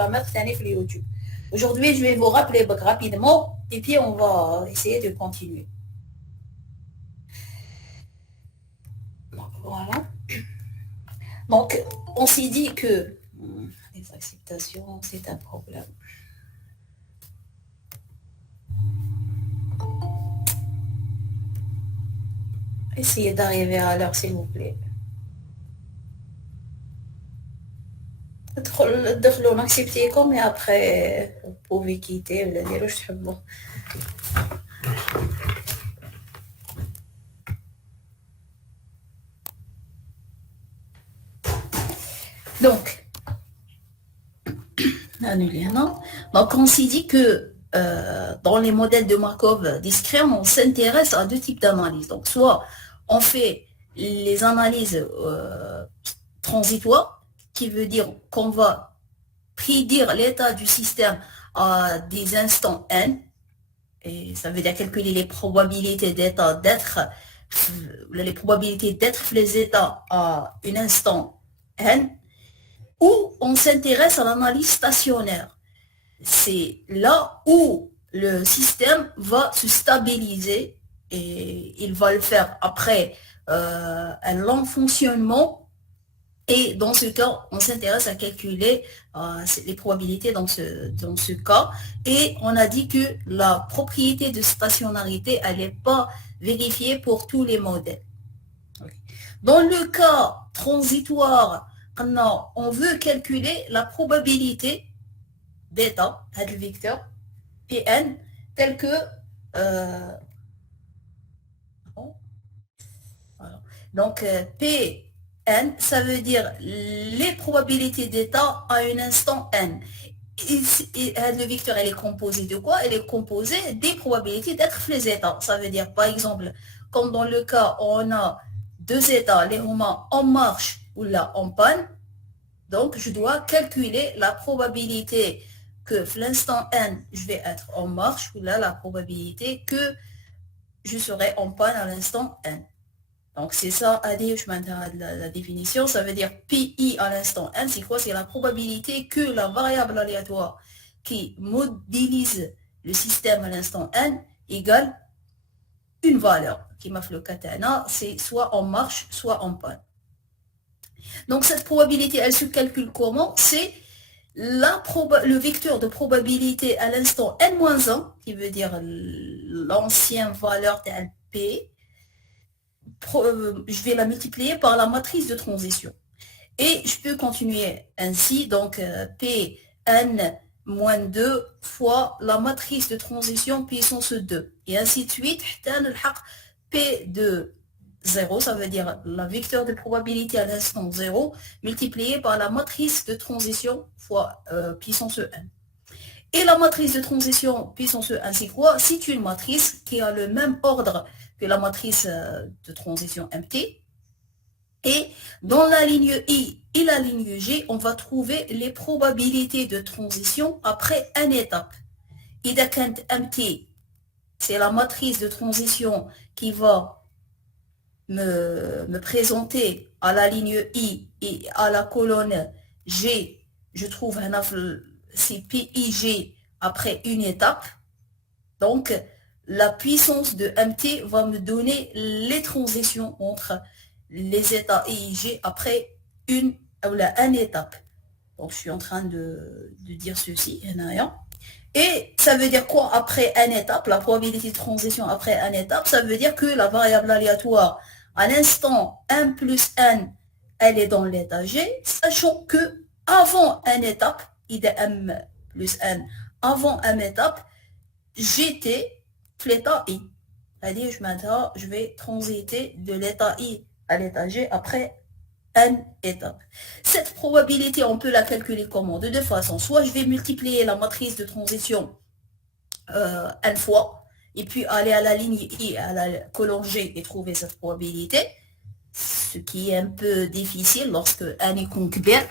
va mettre sur YouTube. Aujourd'hui, je vais vous rappeler rapidement et puis on va essayer de continuer. Donc, voilà. Donc, on s'est dit que les acceptations, c'est un problème. Essayez d'arriver à l'heure, s'il vous plaît. تدخلوا نكسبتيكم et après vous pouvez quitter ولا ديروا واش تحبوا. Donc, donc on s'est dit que dans les modèles de Markov discrets, on s'intéresse à deux types d'analyses. Donc, soit on fait les analyses transitoires, qui veut dire qu'on va prédire l'état du système à des instants n, et ça veut dire calculer les probabilités d'état d'être, les probabilités d'être les états à un instant n, ou on s'intéresse à l'analyse stationnaire. C'est là où le système va se stabiliser et il va le faire après un long fonctionnement. Et dans ce cas, on s'intéresse à calculer les probabilités dans ce cas. Et on a dit que la propriété de stationnarité, elle n'est pas vérifiée pour tous les modèles. Dans le cas transitoire, on veut calculer la probabilité d'état, le vecteur, Pn, tel que... donc, Pn, ça veut dire les probabilités d'état à un instant n. Et le vecteur, elle est composé de quoi? Elle est composée des probabilités d'être les états. Ça veut dire, par exemple, comme dans le cas où on a deux états, les moments en marche ou là en panne, donc je dois calculer la probabilité que l'instant n, je vais être en marche, ou là la probabilité que je serai en panne à l'instant n. Donc c'est ça, la définition, ça veut dire PI à l'instant n, c'est quoi? C'est la probabilité que la variable aléatoire qui modélise le système à l'instant n égale une valeur, qui m'a fait le katana, c'est soit en marche, soit en panne. Donc cette probabilité, elle se calcule comment? C'est le vecteur de probabilité à l'instant n-1, qui veut dire l'ancienne valeur de P, je vais la multiplier par la matrice de transition. Et je peux continuer ainsi, donc Pn-2 fois la matrice de transition puissance 2. Et ainsi de suite, P de 0, ça veut dire la vecteur de probabilité à l'instant 0, multiplié par la matrice de transition fois puissance 1. Et la matrice de transition puissance 1, c'est quoi? C'est une matrice qui a le même ordre que la matrice de transition MT. Et dans la ligne I et la ligne G, on va trouver les probabilités de transition après une étape. إذا كانت MT, c'est la matrice de transition qui va me présenter à la ligne I et à la colonne G, je trouve c'est PIG après une étape. Donc, la puissance de MT va me donner les transitions entre les états I et G après une étape. Donc, je suis en train de dire ceci. Et ça veut dire quoi après une étape? La probabilité de transition après une étape, ça veut dire que la variable aléatoire à l'instant n plus n, elle est dans l'état G, sachant que avant une étape, m plus n, avant une étape, j'étais l'état I. C'est-à-dire, je vais transiter de l'état I à l'état G après n étapes. Cette probabilité, on peut la calculer comment? De deux façons. Soit je vais multiplier la matrice de transition n fois, et puis aller à la ligne I, à la colonne G et trouver cette probabilité, ce qui est un peu difficile lorsque n est concubien.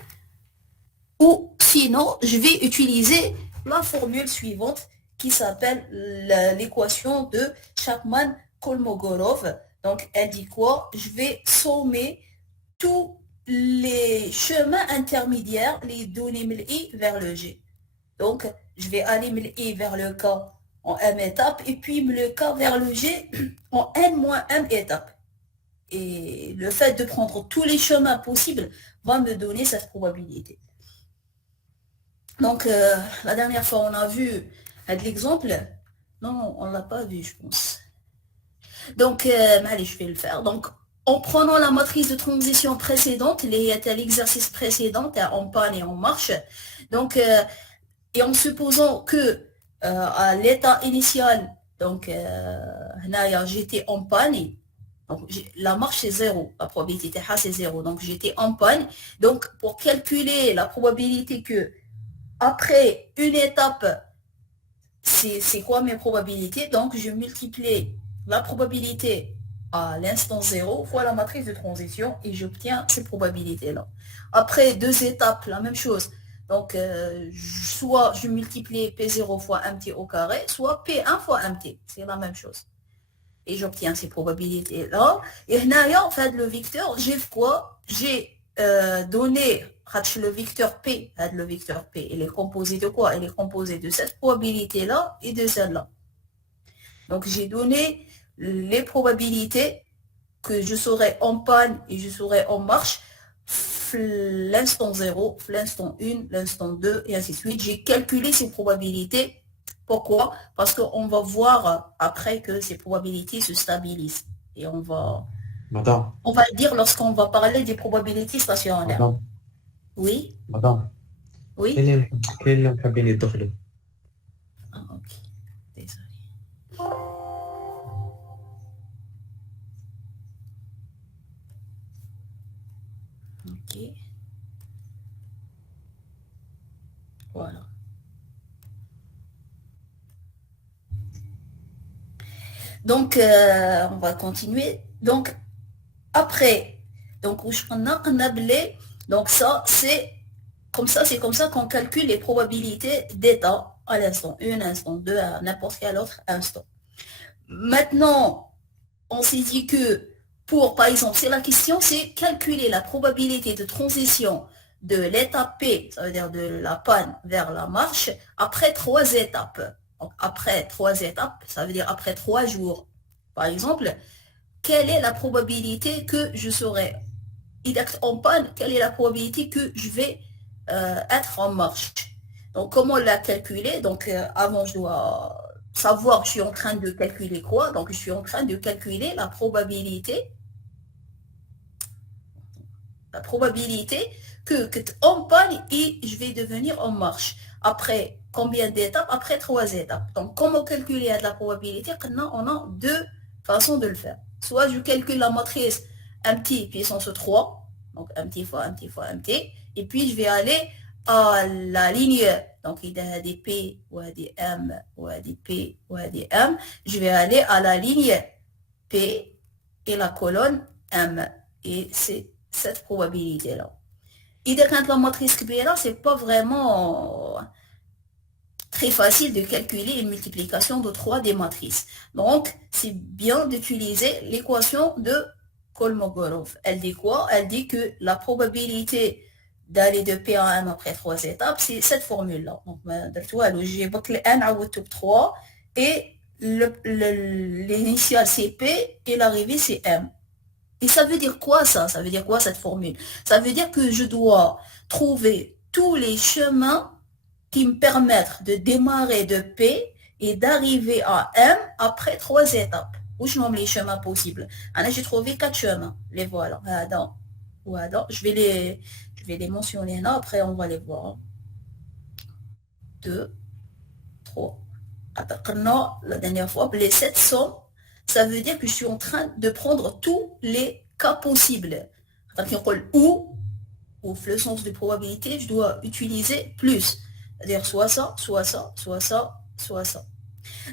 Ou sinon, je vais utiliser la formule suivante qui s'appelle l'équation de Chapman-Kolmogorov. Donc, elle dit quoi? Je vais sommer tous les chemins intermédiaires, les données من I vers le G. Donc, je vais aller من I vers le K en M étapes et puis le K vers le G en N-M étapes. Et le fait de prendre tous les chemins possibles va me donner cette probabilité. Donc, la dernière fois, on a vu l'exemple. Non, on ne l'a pas vu, je pense. Donc, allez, je vais le faire. Donc, en prenant la matrice de transition précédente, l'exercice précédent, en panne et en marche, donc, et en supposant que à l'état initial, donc, j'étais en panne, donc, la marche c'est 0, la probabilité c'est 0, donc j'étais en panne. Donc, pour calculer la probabilité que après une étape, c'est quoi mes probabilités? Donc, je multiplie la probabilité à l'instant 0 fois la matrice de transition et j'obtiens ces probabilités-là. Après deux étapes, la même chose. Donc, soit je multiplie P0 fois MT au carré, soit P1 fois MT. C'est la même chose. Et j'obtiens ces probabilités-là. Et là, en fait, le vecteur, j'ai quoi? J'ai donné le vecteur P, le vecteur P, il est composé de quoi? Il est composé de cette probabilité-là et de celle-là. Donc, j'ai donné les probabilités que je serai en panne et je serai en marche l'instant 0, l'instant 1, l'instant 2, et ainsi de suite. J'ai calculé ces probabilités. Pourquoi? Parce qu'on va voir après que ces probabilités se stabilisent. Et on va le dire lorsqu'on va parler des probabilités stationnaires. Madame. Oui? Madame. Oui? كاين اللي محبين يدخلوا. Ah, ok. Désolé. Ok. Voilà. Donc, on va continuer. Donc, après, donc, donc ça, c'est comme ça qu'on calcule les probabilités d'état à l'instant 1, instant 2, à n'importe quel autre instant. Maintenant, on s'est dit que pour, par exemple, c'est la question, c'est calculer la probabilité de transition de l'étape P, ça veut dire de la panne vers la marche, après 3 étapes. Donc, après 3 étapes, ça veut dire après 3 jours. Par exemple, quelle est la probabilité que je serai en panne? Quelle est la probabilité que je vais être en marche? Donc, comment la calculer? Donc, avant, je dois savoir, je suis en train de calculer quoi? Donc, je suis en train de calculer la probabilité que en panne et je vais devenir en marche. Après combien d'étapes? Après 3 étapes. Donc, comment calculer la probabilité? On a deux façons de le faire. Soit je calcule la matrice MT puissance 3, donc MT fois MT fois MT, et puis je vais aller à la ligne, donc il y a des P ou des M ou des P ou des M, je vais aller à la ligne P et la colonne M. Et c'est cette probabilité-là. Et quand la matrice كبيرة, c'est pas vraiment très facile de calculer une multiplication de 3 des matrices. Donc, c'est bien d'utiliser l'équation de Kolmogorov. Elle dit quoi? Elle dit que la probabilité d'aller de P à M après 3 étapes, c'est cette formule-là. Donc, j'ai bouclé N à 3 et l'initial c'est P et l'arrivée c'est M. Et ça veut dire quoi ça? Ça veut dire quoi cette formule? Ça veut dire que je dois trouver tous les chemins qui me permettent de démarrer de P et d'arriver à M après 3 étapes. Où je nomme les chemins possibles? Alors j'ai trouvé 4 chemins. Les voilà. Je vais les mentionner là. Après on va les voir. 2, 3. La dernière fois, les 7 sommes. Ça veut dire que je suis en train de prendre tous les cas possibles. Ou le sens de probabilité, je dois utiliser plus. C'est-à-dire soit ça, soit ça, soit ça, soit ça.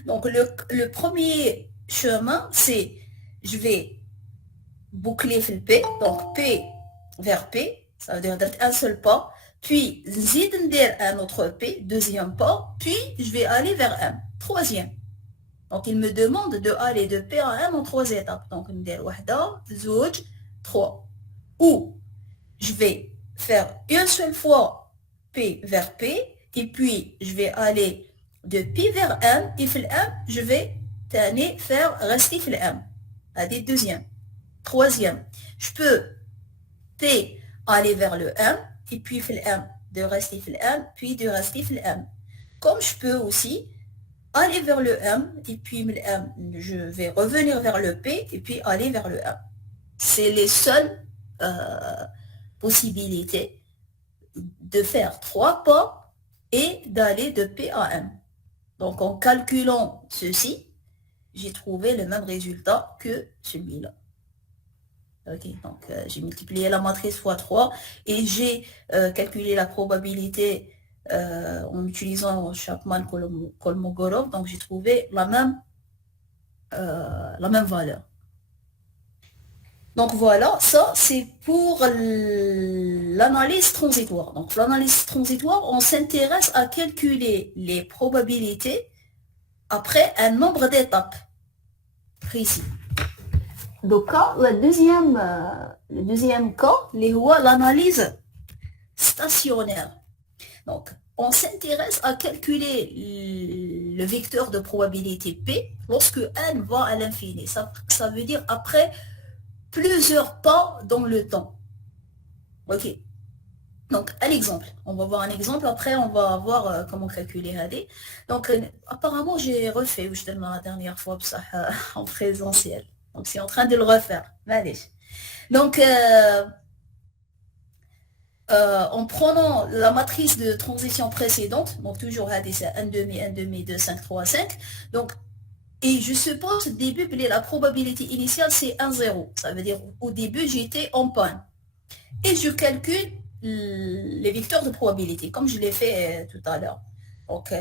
Donc le premier chemin, c'est je vais boucler le P, donc P vers P, ça veut dire un seul pas, puis un autre P, deuxième pas, puis je vais aller vers M, troisième. Donc, il me demande de aller de P à M en 3 étapes. Donc, on dit 1, 2, 3. Ou je vais faire une seule fois P vers P, et puis je vais aller de P vers M, et في M, je vais faire rester في M. Allez, deuxième. Troisième, je peux P aller vers le M, et puis في M, de rester في M, puis de rester في M. Comme je peux aussi aller vers le M, et puis le M, je vais revenir vers le P, et puis aller vers le M. C'est les seules possibilités de faire 3 pas et d'aller de P à M. Donc en calculant ceci, j'ai trouvé le même résultat que celui-là. Ok, donc j'ai multiplié la matrice fois 3 et j'ai calculé la probabilité en utilisant Chapman-Kolmogorov, donc j'ai trouvé la même valeur. Donc voilà, ça c'est pour l'analyse transitoire. Donc l'analyse transitoire, on s'intéresse à calculer les probabilités après un nombre d'étapes précis. Donc le deuxième cas, l'analyse stationnaire. Donc on s'intéresse à calculer le vecteur de probabilité P lorsque n va à l'infini. Ça veut dire après plusieurs pas dans le temps. Ok. Donc, un exemple. On va voir un exemple. Après, on va voir comment calculer AD. Donc, apparemment, j'ai refait où je donne la dernière fois en présentiel. Donc, c'est en train de le refaire. Allez. Donc, en prenant la matrice de transition précédente, donc toujours AD, c'est 1 demi, 1 demi, 2, 5, 3, 5. Donc, et je suppose au début, la probabilité initiale, c'est 1, 0. Ça veut dire au début, j'étais en panne. Et je calcule les vecteurs de probabilité, comme je l'ai fait tout à l'heure. Donc,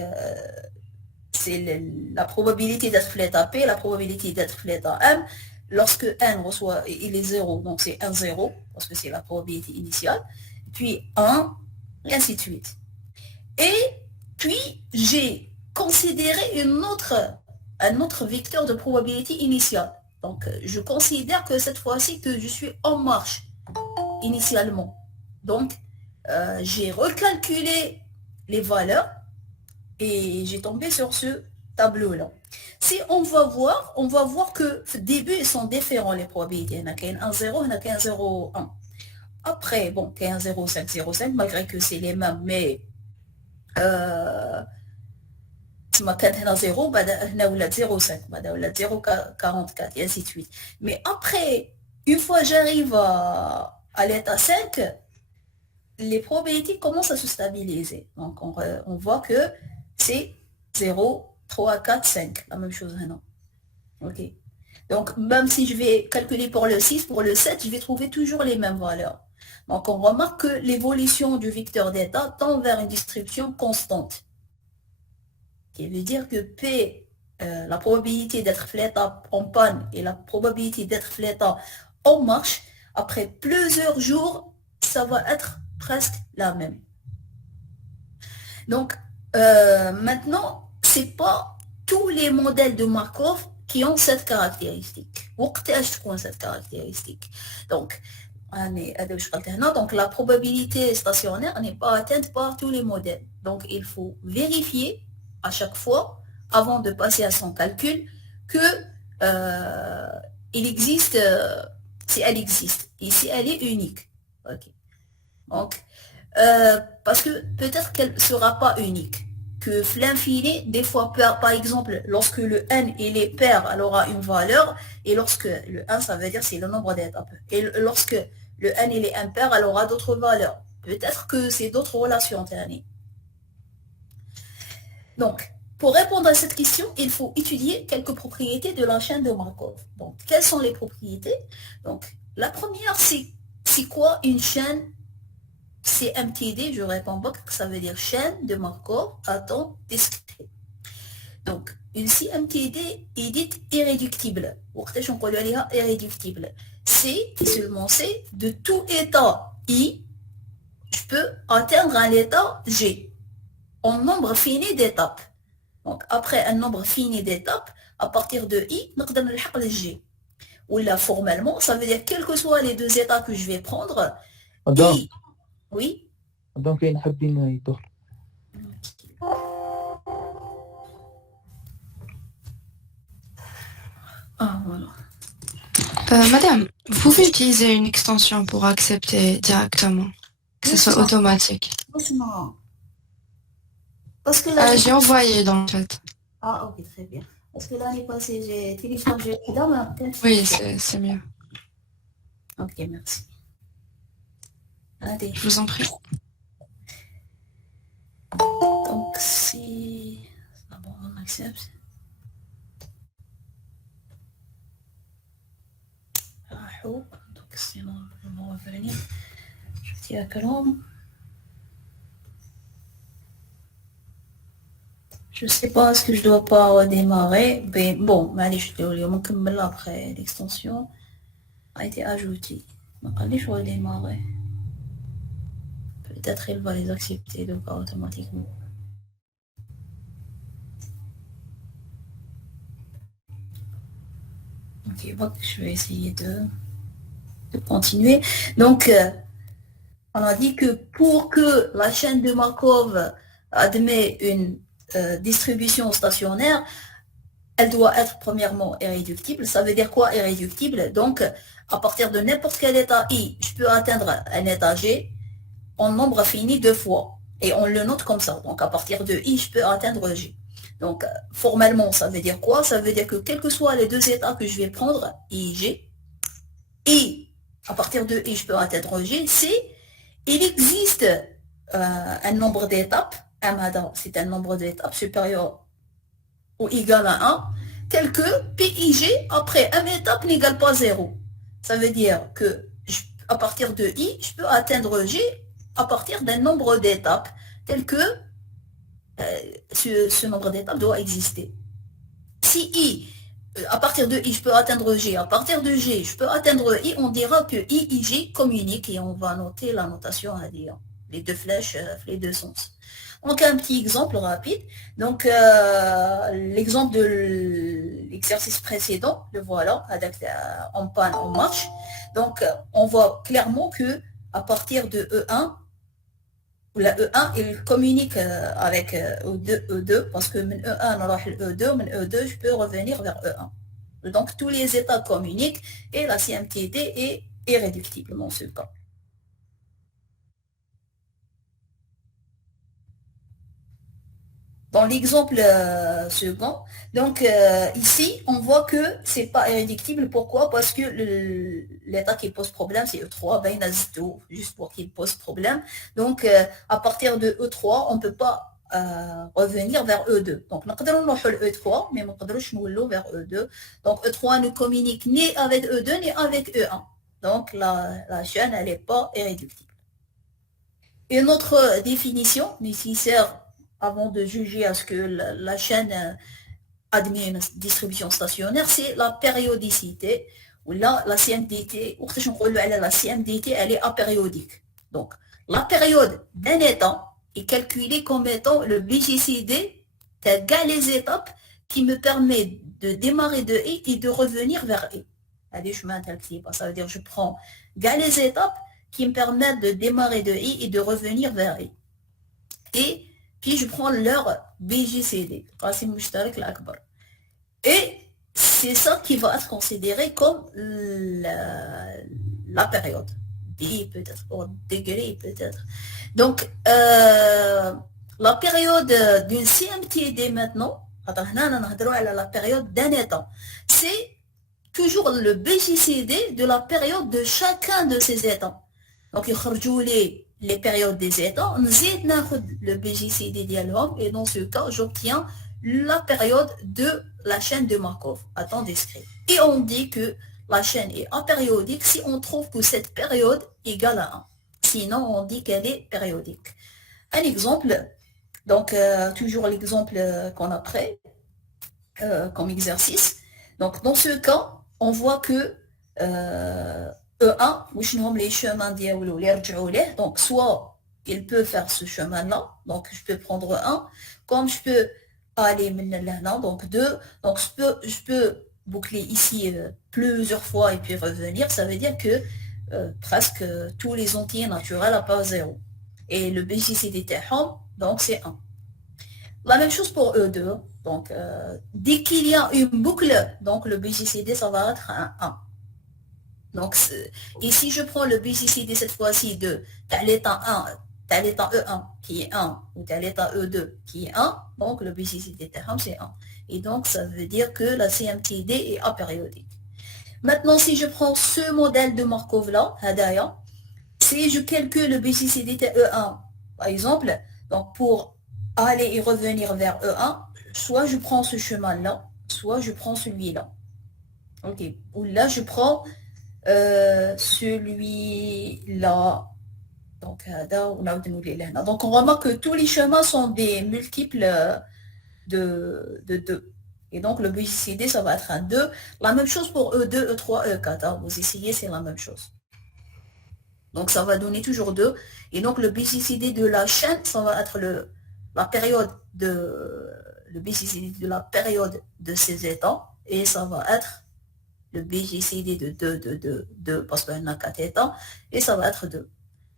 c'est la probabilité d'être flat à P, la probabilité d'être flat à M. Lorsque n reçoit, il est 0, donc c'est 1, 0, parce que c'est la probabilité initiale. Puis 1, et ainsi de suite. Et puis, j'ai considéré un autre vecteur de probabilité initiale. Donc, je considère que cette fois-ci, que je suis en marche initialement. Donc, j'ai recalculé les valeurs et j'ai tombé sur ce tableau-là. Si on va voir que au début, ils sont différents, les probabilités. Il y en a qu'un 1, 0, il y en a qu'un 0, 1. Après, bon, qu'un 0, 5, 0, 5, malgré que c'est les mêmes, mais ما كانت هنا 0 بعد هنا ولات 0,5 بعد ولات 0,44 et ainsi de suite. Mais après, une fois j'arrive à l'état 5, les probabilités commencent à se stabiliser. Donc on voit que c'est 0, 3, 4, 5, la même chose maintenant. Ok. Donc même si je vais calculer pour le 6, pour le 7, je vais trouver toujours les mêmes valeurs. Donc on remarque que l'évolution du vecteur d'état tend vers une distribution constante. Qui veut dire que P, la probabilité d'être flat en panne et la probabilité d'être flat en marche, après plusieurs jours, ça va être presque la même. Donc, maintenant, c'est pas tous les modèles de Markov qui ont cette caractéristique. Cette caractéristique. Donc, la probabilité stationnaire n'est pas atteinte par tous les modèles. Donc, il faut vérifier à chaque fois, avant de passer à son calcul, que il existe, si elle existe, et si elle est unique. Okay. Donc, parce que peut-être qu'elle ne sera pas unique. Que l'infini, des fois, par exemple, lorsque le n il est pair, elle aura une valeur, et lorsque le 1, ça veut dire c'est le nombre d'étapes. Et lorsque le n il est impair, elle aura d'autres valeurs. Peut-être que c'est d'autres relations ternées. Donc, pour répondre à cette question, il faut étudier quelques propriétés de la chaîne de Markov. Donc, quelles sont les propriétés? Donc, la première, c'est quoi une chaîne CMTD? Je réponds pas que ça veut dire chaîne de Markov à temps discret. Donc, une CMTD est dite irréductible. Irréductible. C'est, et seulement c'est, de tout état I, je peux atteindre un état G. En nombre fini d'étapes. Donc, après un nombre fini d'étapes, à partir de I, nous avons le G. Ou là, formellement, ça veut dire quels que soient les deux états que je vais prendre, هذا I. Oui. هذا كاين حابين يدخلوا. Ah, voilà. Madame, vous pouvez utiliser une extension pour accepter directement, que ce soit automatique. Doucement. Parce que là, J'ai envoyé dans le chat. Ah, ok, très bien. Parce que l'année passée, j'ai téléchargé dans ma tête. Oui, c'est mieux. Ok, merci. Allez. Je vous en prie. Donc, si... Ah bon, on accepte. Donc, sinon, je vais revenir. Je dis à Chrome. Je sais pas, est-ce que je dois pas redémarrer. Mais bon, allez, je te le dis, après l'extension a été ajoutée. Donc, allez, je vais redémarrer. Peut-être il va les accepter donc automatiquement. Ok, bon, je vais essayer de continuer. Donc, on a dit que pour que la chaîne de Markov admet une distribution stationnaire, elle doit être premièrement irréductible. Ça veut dire quoi irréductible? Donc, à partir de n'importe quel état I, je peux atteindre un état G en nombre fini 2 fois. Et on le note comme ça. Donc, à partir de I, je peux atteindre G. Donc, formellement, ça veut dire quoi? Ça veut dire que quels que soient les deux états que je vais prendre, I, G, et à partir de I, je peux atteindre G, il existe un nombre d'étapes, c'est un nombre d'étapes supérieur ou égal à 1, tel que PIG après une étape n'égale pas 0. Ça veut dire que à partir de I, je peux atteindre G à partir d'un nombre d'étapes tel que ce nombre d'étapes doit exister. Si I, à partir de I, je peux atteindre G, à partir de G, je peux atteindre I, on dira que I et G communiquent et on va noter la notation à dire, les deux flèches, les deux sens. Donc un petit exemple rapide. Donc l'exemple de l'exercice précédent, le voilà, avec en panne, en marche. Donc on voit clairement que à partir de E1, la E1 il communique avec E2, parce que من E1 نروح E2, من E2 je peux revenir vers E1. Donc tous les états communiquent et la CMTD est irréductible dans ce cas. Dans l'exemple second, donc ici, on voit que c'est pas irréductible. Pourquoi? Parce que l'état qui pose problème, c'est E3, ben juste pour qu'il pose problème. Donc, à partir de E3, on ne peut pas revenir vers E2. Donc, on peut E3, mais on peut vers E2. Donc, E3 ne communique ni avec E2, ni avec E1. Donc, la chaîne, elle n'est pas irréductible. Une autre définition nécessaire avant de juger à ce que la chaîne admet une distribution stationnaire, c'est la périodicité. Ou là, la CMDT, la CMDT, elle est apériodique. Donc, la période d'un état est calculée comme étant le BJCD égale les étapes qui me permet de démarrer de I et de revenir vers I. Ça veut dire que je prends les étapes qui me permettent de démarrer de I et de revenir vers I. Et puis je prends leur BJCD, et c'est ça qui va être considéré comme la période. D peut-être, ou degré peut-être. Donc, la période d'une CMTD maintenant, la période d'un état, c'est toujours le BJCD de la période de chacun de ces états. Donc, il y les périodes des états, le BJCD dialogue et dans ce cas, j'obtiens la période de la chaîne de Markov à temps discret. Et on dit que la chaîne est apériodique si on trouve que cette période égale à 1. Sinon, on dit qu'elle est périodique. Un exemple, donc toujours l'exemple qu'on a pris comme exercice. Donc, dans ce cas, on voit que E1, les chemins donc soit il peut faire ce chemin-là, donc je peux prendre 1, comme je peux aller maintenant, donc 2, donc je peux boucler ici plusieurs fois et puis revenir, ça veut dire que presque tous les entiers naturels à part 0. Et le BJCD تاعهم, donc c'est 1. La même chose pour E2. Donc, dès qu'il y a une boucle, donc le BJCD, ça va être un 1. Donc, et si je prends le BJCD cette fois-ci de l'état 1, l'état E1 qui est 1, ou l'état E2 qui est 1, donc le BJCD c'est 1. Et donc, ça veut dire que la CMTD est apériodique. Maintenant, si je prends ce modèle de Markov-là, Hadaya, si je calcule le BJCD E1, par exemple, donc pour aller et revenir vers E1, soit je prends ce chemin-là, soit je prends celui-là. Ok. Ou là, je prends celui-là. Donc, on remarque que tous les chemins sont des multiples de 2. Et donc, le BJCD, ça va être un 2. La même chose pour E2, E3, E4. Vous essayez, c'est la même chose. Donc, ça va donner toujours 2. Et donc, le BJCD de la chaîne, ça va être la période le BJCD de la période de ces états. Et ça va être le BJCD de 2, parce qu'on a 4 états. Et ça va être 2.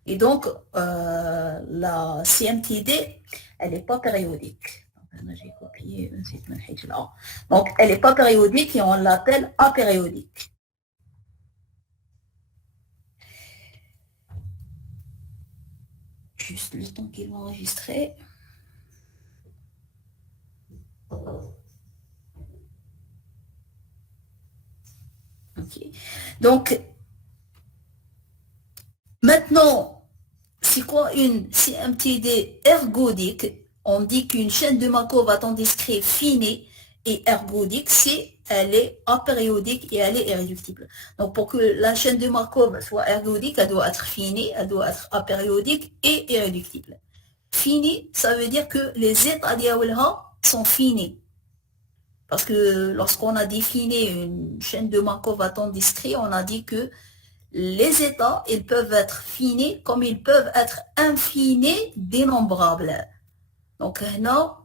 Et donc, la CMTD, elle n'est pas périodique. J'ai copié un site là. Donc, elle n'est pas périodique et on l'appelle apériodique. Juste le temps qu'il va enregistrer. Ok. Donc, maintenant, c'est quoi une CMTD ergodique? On dit qu'une chaîne de Markov à temps discret finie et ergodique, elle est apériodique et elle est irréductible. Donc, pour que la chaîne de Markov soit ergodique, elle doit être finie, elle doit être apériodique et irréductible. Fini, ça veut dire que les états d'Yawelha sont finis. Parce que lorsqu'on a défini une chaîne de Markov à temps discret, on a dit que les états, ils peuvent être finis comme ils peuvent être infinis dénombrables. Donc, là,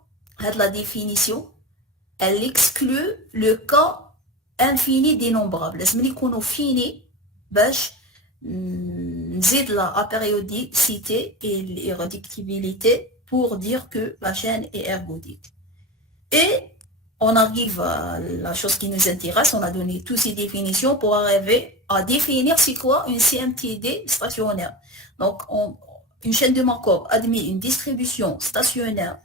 la définition, elle exclut le cas infini dénombrable. لازم يكونوا finis باش نزيد la apériodicité et l'irréductibilité pour dire que la chaîne est ergodique. Et on arrive à la chose qui nous intéresse, on a donné toutes ces définitions pour arriver à définir c'est quoi une CMTD stationnaire. Donc, une chaîne de Markov admet une distribution stationnaire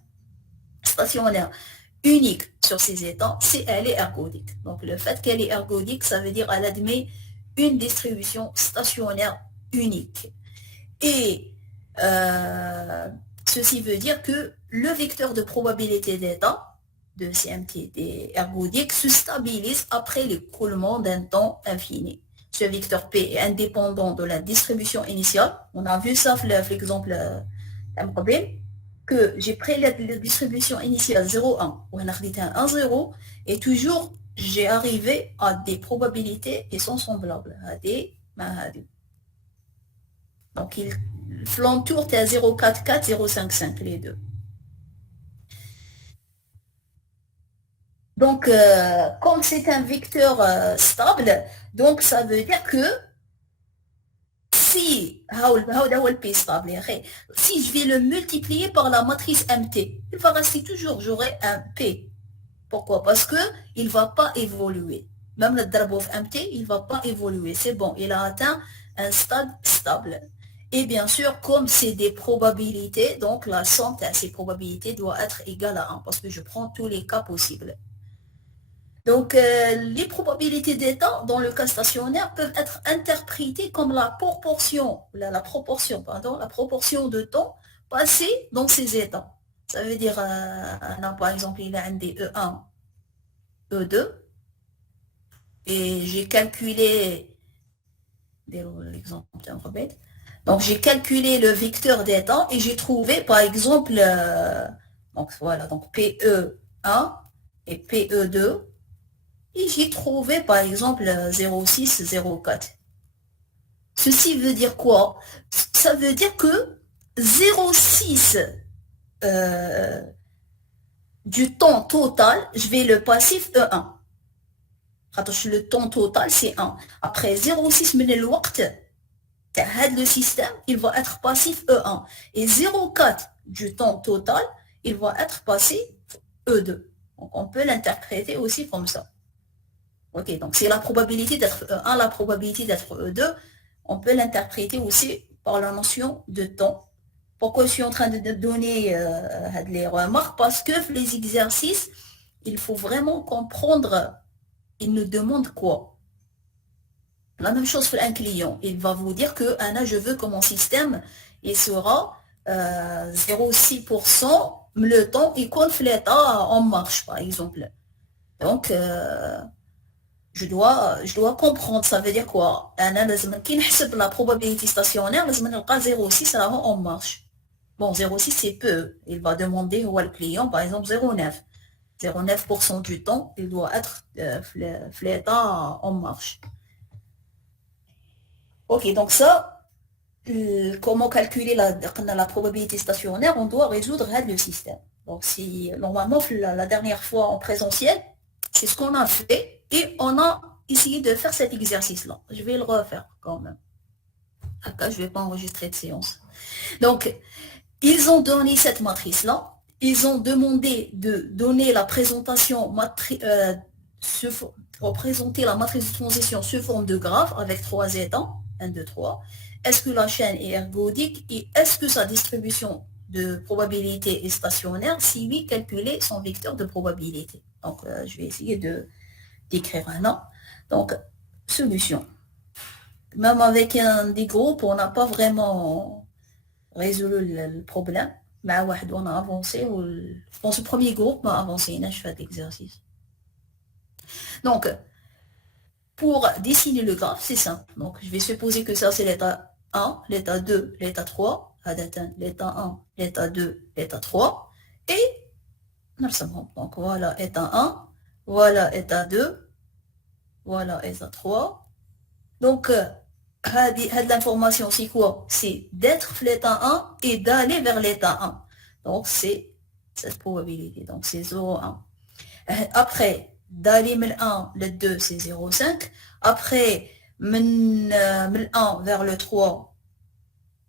unique sur ses états, elle est ergodique. Donc, le fait qu'elle est ergodique, ça veut dire qu'elle admet une distribution stationnaire unique. Et ceci veut dire que le vecteur de probabilité d'état de CMTD ergodique se stabilise après l'écoulement d'un temps infini. Ce vecteur P est indépendant de la distribution initiale. On a vu ça dans l'exemple que j'ai pris la distribution initiale 0, 1, ou on a fait un 1, 0, et toujours j'ai arrivé à des probabilités qui sont semblables. Donc, l'entour est à 0,44, 0,55, les deux. Donc, comme c'est un vecteur stable, donc ça veut dire que si je vais le multiplier par la matrice MT, il va rester toujours, j'aurai un P. Pourquoi? Parce qu'il ne va pas évoluer. Même le Drabov MT, il ne va pas évoluer. C'est bon, il a atteint un stade stable. Et bien sûr, comme c'est des probabilités, donc la somme de ces probabilités doit être égale à 1 parce que je prends tous les cas possibles. Donc, les probabilités d'état, dans le cas stationnaire, peuvent être interprétées comme la proportion de temps passé dans ces états. Ça veut dire, par exemple, il a un des E1, E2, et j'ai calculé, l'exemple d'un rebête, donc j'ai calculé le vecteur d'état et j'ai trouvé, par exemple, donc voilà, donc PE1 et PE2, et j'ai trouvé par exemple 0,6, 0,4. Ceci veut dire quoi? Ça veut dire que 0,6 du temps total, je vais le passif E1. Le temps total, c'est 1. Après 0,6 من الوقت Le système, il va être passif E1. Et 0,4 du temps total, il va être passif E2. Donc, on peut l'interpréter aussi comme ça. Ok, donc c'est la probabilité d'être E1, la probabilité d'être E2. On peut l'interpréter aussi par la notion de temps. Pourquoi je suis en train de donner les remarques? Parce que les exercices, il faut vraiment comprendre, ils nous demandent quoi. La même chose pour un client. Il va vous dire que Anna, je veux que mon système il sera 0,6% le temps il compte l'état en marche, par exemple. Donc, je dois comprendre, ça veut dire quoi? Anna, la probabilité stationnaire, 0,6 en marche. Bon, 0,6 c'est peu. Il va demander au client, par exemple, 0,9. 0,9% du temps, il doit être l'état en marche. Ok, donc ça, comment calculer la probabilité stationnaire, on doit résoudre le système. Donc, si normalement, la dernière fois en présentiel, c'est ce qu'on a fait et on a essayé de faire cet exercice-là. Je vais le refaire quand même. Après, je ne vais pas enregistrer de séance. Donc, ils ont donné cette matrice-là. Ils ont demandé de donner la présentation représenter la matrice de transition sous forme de graphe avec 3 états, 1, 2, 3. Est-ce que la chaîne est ergodique et est-ce que sa distribution de probabilité est stationnaire? Si oui, calculer son vecteur de probabilité. Donc, je vais essayer d'écrire un an. Donc, solution. Même avec des groupes, on n'a pas vraiment résolu le problème. Mais on a avancé. Dans ce premier groupe, on a avancé. Je fais l'exercice. Donc, pour dessiner le graphe, c'est simple. Donc, je vais supposer que ça, c'est l'état 1, l'état 2, l'état 3. L'état 1, l'état 2, l'état 3. Et, donc voilà, état 1, voilà, état 2, voilà, état 3. Donc, l'information, c'est quoi? C'est d'être l'état 1 et d'aller vers l'état 1. Donc, c'est cette probabilité. Donc, c'est 0,1. Après, d'aller le 1, le 2, c'est 0,5. Après, le 1 vers le 3,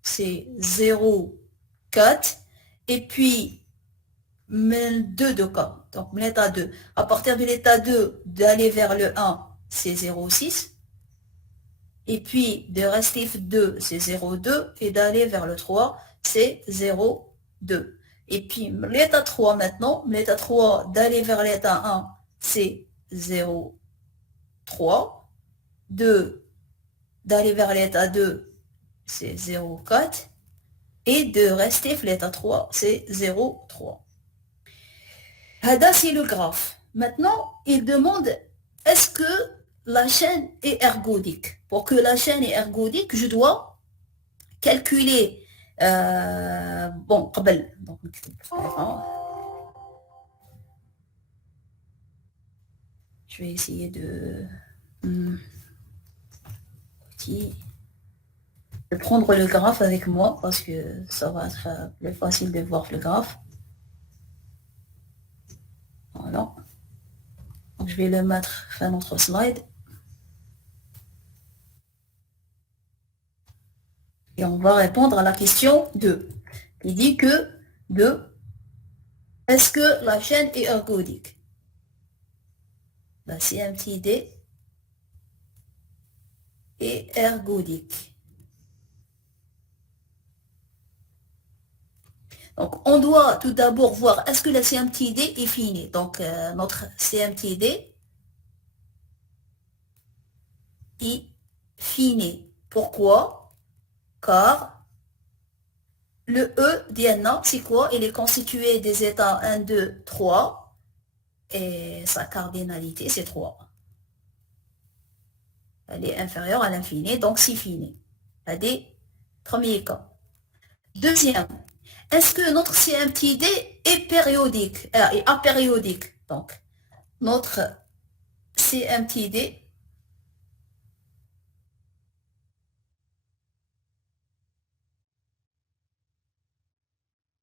c'est 0,4. Et puis, le 2 de cas. Donc, l'état 2. À partir de l'état 2, d'aller vers le 1, c'est 0,6. Et puis, de rester 2, c'est 0,2. Et d'aller vers le 3, c'est 0,2. Et puis, l'état 3 maintenant, l'état 3, d'aller vers l'état 1, c'est 0,3. 2, d'aller vers l'état 2, c'est 0,4. Et de rester l'état 3, c'est 0,3. Hada, c'est le graphe. Maintenant, il demande, est-ce que la chaîne est ergodique? Pour que la chaîne est ergodique, je dois calculer bon, donc, je vais essayer de prendre le graphe avec moi parce que ça va être plus facile de voir le graphe. Voilà. Donc, je vais le mettre sur notre slide. Et on va répondre à la question 2. Il dit que 2, est-ce que la chaîne est ergodique? La CMTD est ergodique. Donc, on doit tout d'abord voir est-ce que la CMTD est finie. Donc, notre CMTD est finie. Pourquoi? Car le E d'INA, c'est quoi? Il est constitué des états 1, 2, 3 et sa cardinalité, c'est 3. Elle est inférieure à l'infini, donc c'est fini. C'est premier cas. Deuxième, est-ce que notre CMTD est périodique, est apériodique? Donc, notre CMTD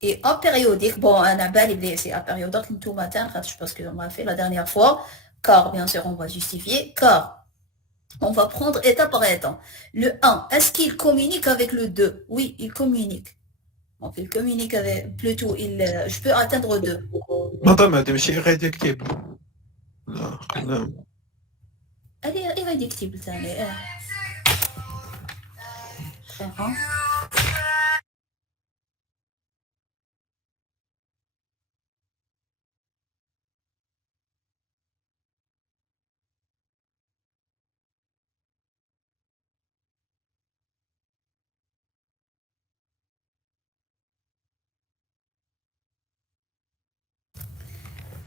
est apériodique. Bon, un appel, c'est apériodique tout matin, parce qu'on a fait la dernière fois, car, bien sûr, on va justifier, car On va prendre étape par étape. Le 1, est-ce qu'il communique avec le 2? Oui, il communique. Donc, il communique avec, plutôt, je peux atteindre 2. مادام هذا ماشي irréductible. لا لا Elle est irréductible, ça.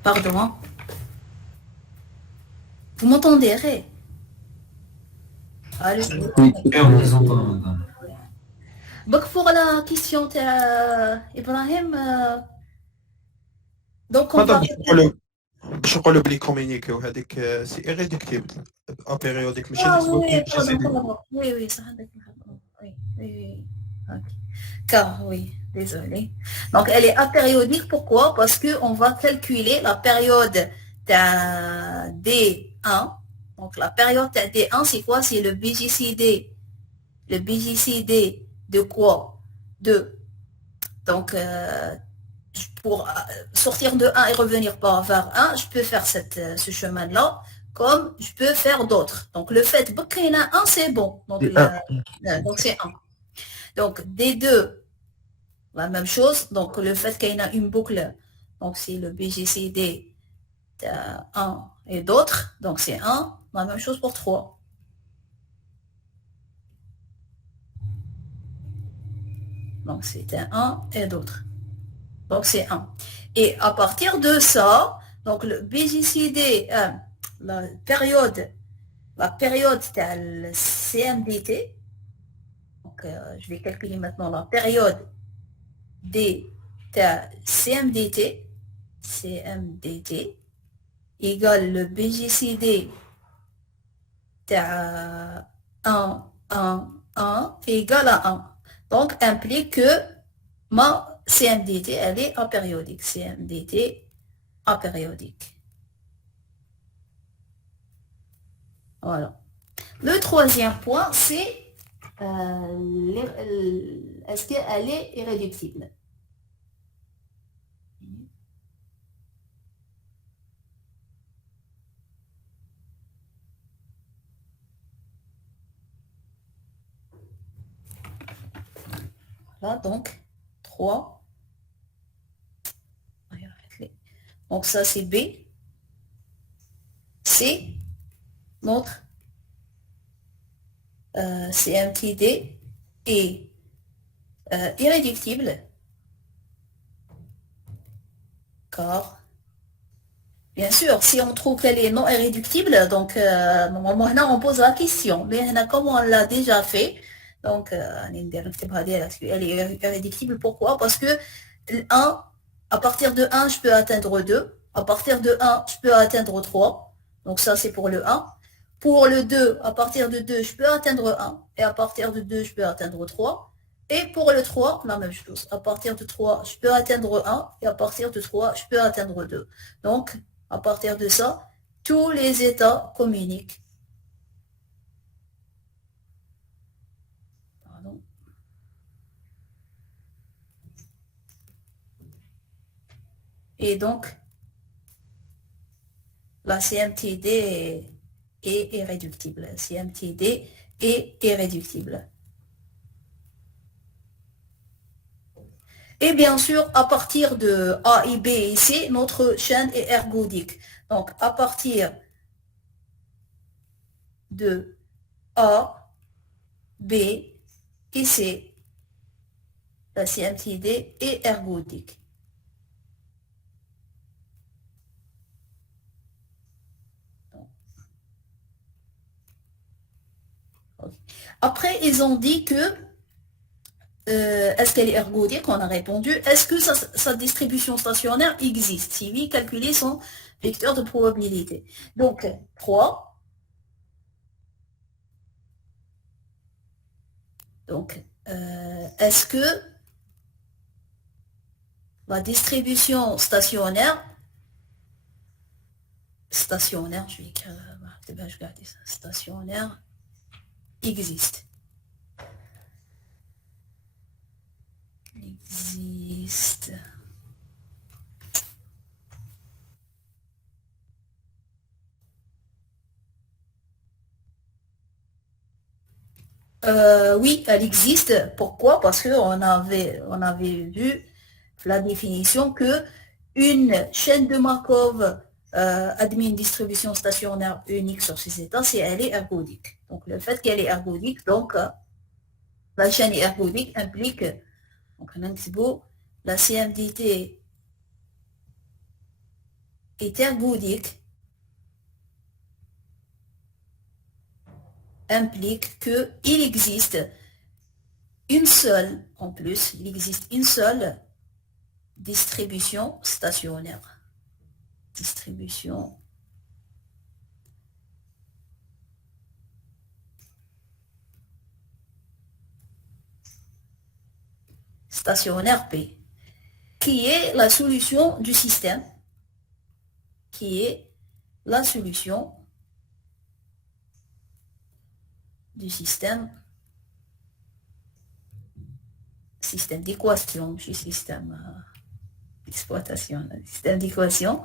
Pardon, hein. Vous m'entendez, Ray? Allô? Oui. Et on les entend, madame. Donc, pour la question d'Ibrahim, donc on va... باش نقولوا بلي كومينيكيو هذيك سي irréductible ا بيريوديك ماشي Ah نحسبوا oui, كي pardon, جي سي دي. pardon. Oui, oui, ça va. Oui, oui, oui. Ok. Car, oui, désolé. Donc, elle est apériodique. Pourquoi? Parce qu'on va calculer la période D1. Donc, la période D1, c'est quoi? C'est le BJCD. Le BJCD de quoi? De. Donc, pour sortir de 1 et revenir vers 1, je peux faire ce chemin-là, comme je peux faire d'autres. Donc, le fait qu'il y en a un, c'est bon. Donc, donc c'est 1. Donc, D2, la même chose. Donc, le fait qu'il y en a une boucle, donc c'est le BGCD 1 et d'autres. Donc, c'est 1. La même chose pour 3. Donc, c'était 1 et d'autres. Donc, c'est 1. Et à partir de ça, donc le BJCD, la période de CMDT, donc je vais calculer maintenant la période de CMDT égale le BJCD de 1, 1, 1 égale à 1. Donc, implique que ma CMDT, elle est apériodique. CMDT apériodique. Voilà. Le troisième point, c'est est-ce qu'elle est irréductible? Voilà, donc 3. Donc ça, c'est B. C, notre CMTD est irréductible, car, bien sûr, si on trouve qu'elle est non irréductible, donc normalement, là, on pose la question. Mais comme on l'a déjà fait, donc elle est irréductible. Pourquoi? Parce que 1, à partir de 1, je peux atteindre 2. À partir de 1, je peux atteindre 3. Donc ça, c'est pour le 1. Pour le 2, à partir de 2, je peux atteindre 1. Et à partir de 2, je peux atteindre 3. Et pour le 3, la même chose. À partir de 3, je peux atteindre 1. Et à partir de 3, je peux atteindre 2. Donc, à partir de ça, tous les états communiquent. Pardon. Et donc, la CMTD est irréductible. CMTD est irréductible. Et bien sûr, à partir de A et B et C, notre chaîne est ergodique. Donc, à partir de A, B et C, la CMTD est ergodique. Après, ils ont dit que est-ce qu'elle est ergodique? On a répondu. Est-ce que sa distribution stationnaire existe? Si oui, calculer son vecteur de probabilité. Donc, 3. Donc, est-ce que la distribution stationnaire, je vais écrire je garde ça. Stationnaire existe. Existe. Oui, elle existe. Pourquoi? Parce qu'on avait vu la définition que une chaîne de Markov admet une distribution stationnaire unique sur ses états si elle est ergodique. Donc le fait qu'elle est ergodique, donc la chaîne ergodique implique, donc la CMDT est ergodique, implique qu'il existe une seule, en plus, il existe une seule distribution stationnaire. Distribution stationnaire P, qui est la solution du système, qui est la solution du système d'équation, je système d'exploitation, système d'équation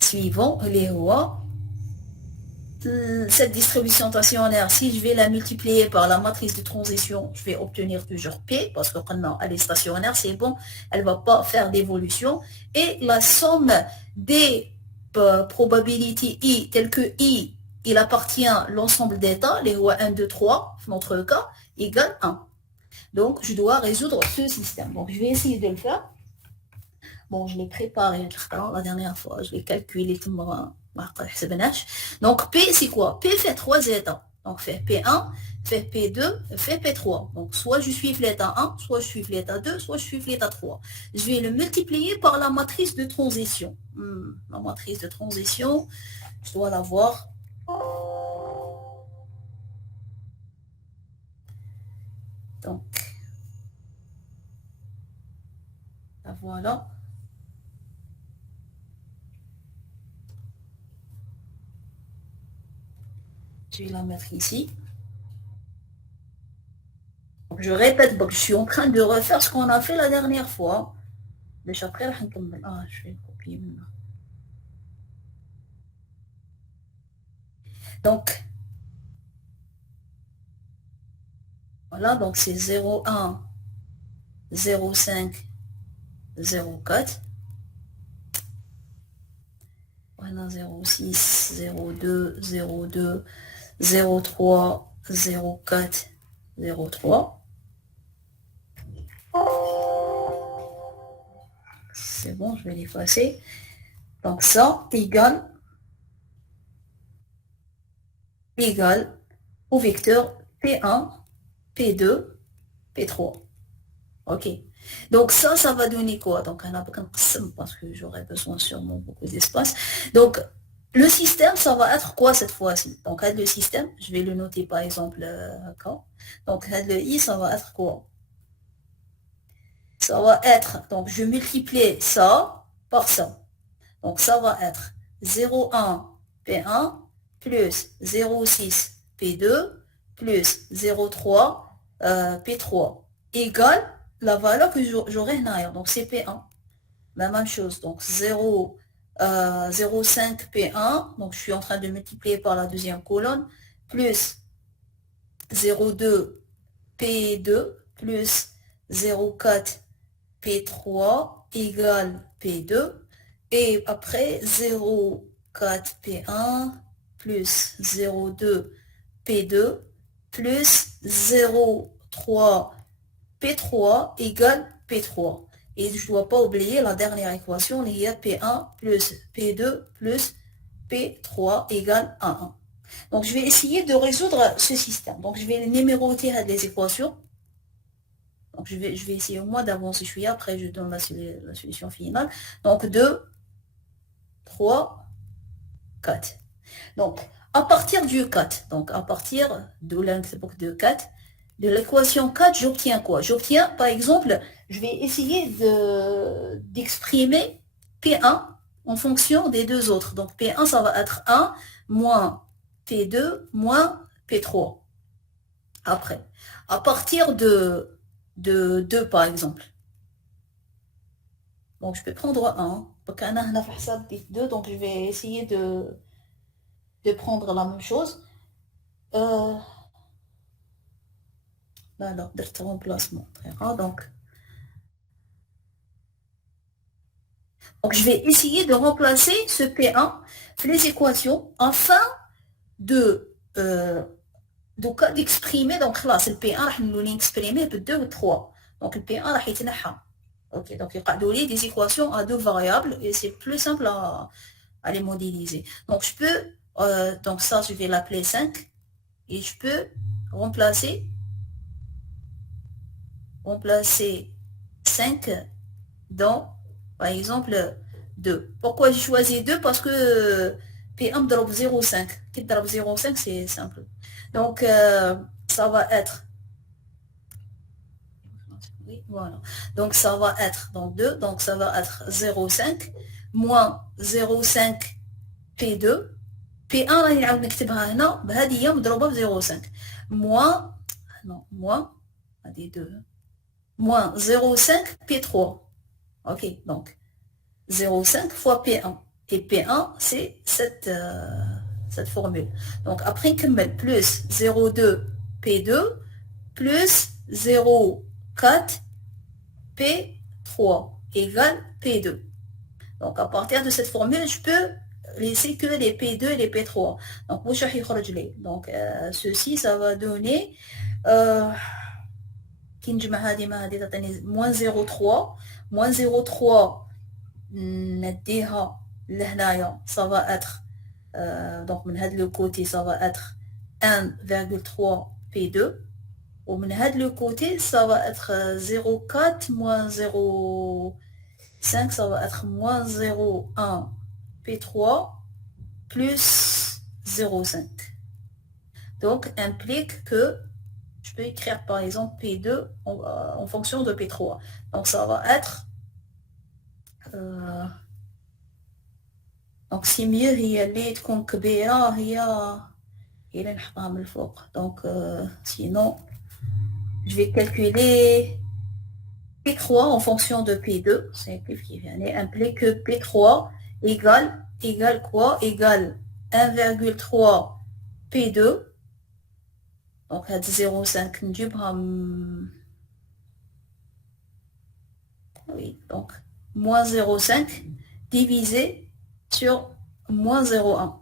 suivant les rois. Cette distribution stationnaire, si je vais la multiplier par la matrice de transition, je vais obtenir toujours P, parce que maintenant elle est stationnaire, c'est bon, elle ne va pas faire d'évolution. Et la somme des probabilités I, telles que I, il appartient à l'ensemble d'états, les rois 1, 2, 3, dans notre cas, égale 1. Donc, je dois résoudre ce système. Donc, je vais essayer de le faire. Bon, je l'ai préparé la dernière fois, je l'ai calculé tout le monde. Donc, P, c'est quoi? P fait 3 états. Donc, fait P1, fait P2, fait P3. Donc, soit je suis l'état 1, soit je suis l'état 2, soit je suis l'état 3. Je vais le multiplier par la matrice de transition. La matrice de transition, je dois l'avoir. Donc, la voilà. Je vais la mettre ici. Donc, je répète, je suis en train de refaire ce qu'on a fait la dernière fois. Je vais le copier maintenant. Donc, voilà, donc c'est 0,1, 0,5, 0,4. Voilà, 0,6, 0,2, 0,2, 0,3, 0,4, 0,3. C'est bon, je vais l'effacer. Donc ça égale au vecteur P1, P2, P3. Ok. Donc ça va donner quoi? Donc on a parce que j'aurais besoin sûrement beaucoup d'espace. Donc le système, ça va être quoi cette fois-ci? Donc le système, je vais le noter par exemple quand. Donc le I, ça va être quoi? Ça va être, donc je multiplie ça par ça. Donc ça va être 0,1 P1 plus 0,6 P2 plus 0,3 P3 égale la valeur que j'aurai derrière. Donc c'est P1. La même chose. Donc 0,5 P1. Donc je suis en train de multiplier par la deuxième colonne. Plus 0,2 P2 plus 0,4 P3 égale P2. Et après 0,4 P1 plus 0,2 P2 plus 0,3 P3 égale P3. Et je ne dois pas oublier la dernière équation, il y a P1 plus P2 plus P3 égale 1. Donc je vais essayer de résoudre ce système. Donc je vais numéroter les équations. Donc je vais essayer au moins d'avancer. Je suis après, je donne la solution finale. Donc 2, 3, 4. Donc à partir du 4, donc à partir de l'input de 4, de l'équation 4, j'obtiens quoi? J'obtiens, par exemple, je vais essayer d'exprimer P1 en fonction des deux autres. Donc P1, ça va être 1 moins P2 moins P3. Après, à partir de 2, par exemple. Donc je peux prendre 1. Donc on a fait 2, donc je vais essayer de prendre la même chose. Alors, de remplacement. Donc je vais essayer de remplacer ce P1 les équations afin d'exprimer. Donc là, c'est le P1 nous l'exprimer de 2 ou 3. Donc le P1 là, il ok, donc il y a des équations à 2 variables et c'est plus simple à les modéliser. Donc je peux, donc ça je vais l'appeler 5 et je peux remplacer 5 dans, par exemple, 2. Pourquoi j'ai choisi 2? Parce que P1 drop 0,5. Qui drop 0,5, c'est simple. Donc, ça va être... Oui, voilà. Donc, ça va être dans 2. Donc, ça va être 0,5 moins 0,5 P2. P1, là, il y a une نكتبها هنا بهذه هي مضروبة ب 0,5 moins... Non, moins... هذه 2. Moins 0,5 P3. Ok, donc 0,5 fois P1. Et P1, c'est cette formule. Donc après, plus 0,2 P2 plus 0,4 P3 égale P2. Donc à partir de cette formule, je peux laisser que les P2 et les P3. Donc ceci, ça va donner... qui moins 0,3 moins 0,3 ça va être donc de le côté ça va être 1,3 P2 ou de le côté ça va être 0,4 moins 0,5 ça va être moins 0,1 P3 plus 0,5 donc implique que je peux écrire par exemple P2 en fonction de P3. Donc ça va être... donc c'est mieux, donc sinon je vais calculer P3 en fonction de P2. C'est qui vient implique que P3 égale quoi? Égale 1,3 P2. Donc, 0,5 نجيبها oui, donc moins 0,5 divisé sur moins 0,1.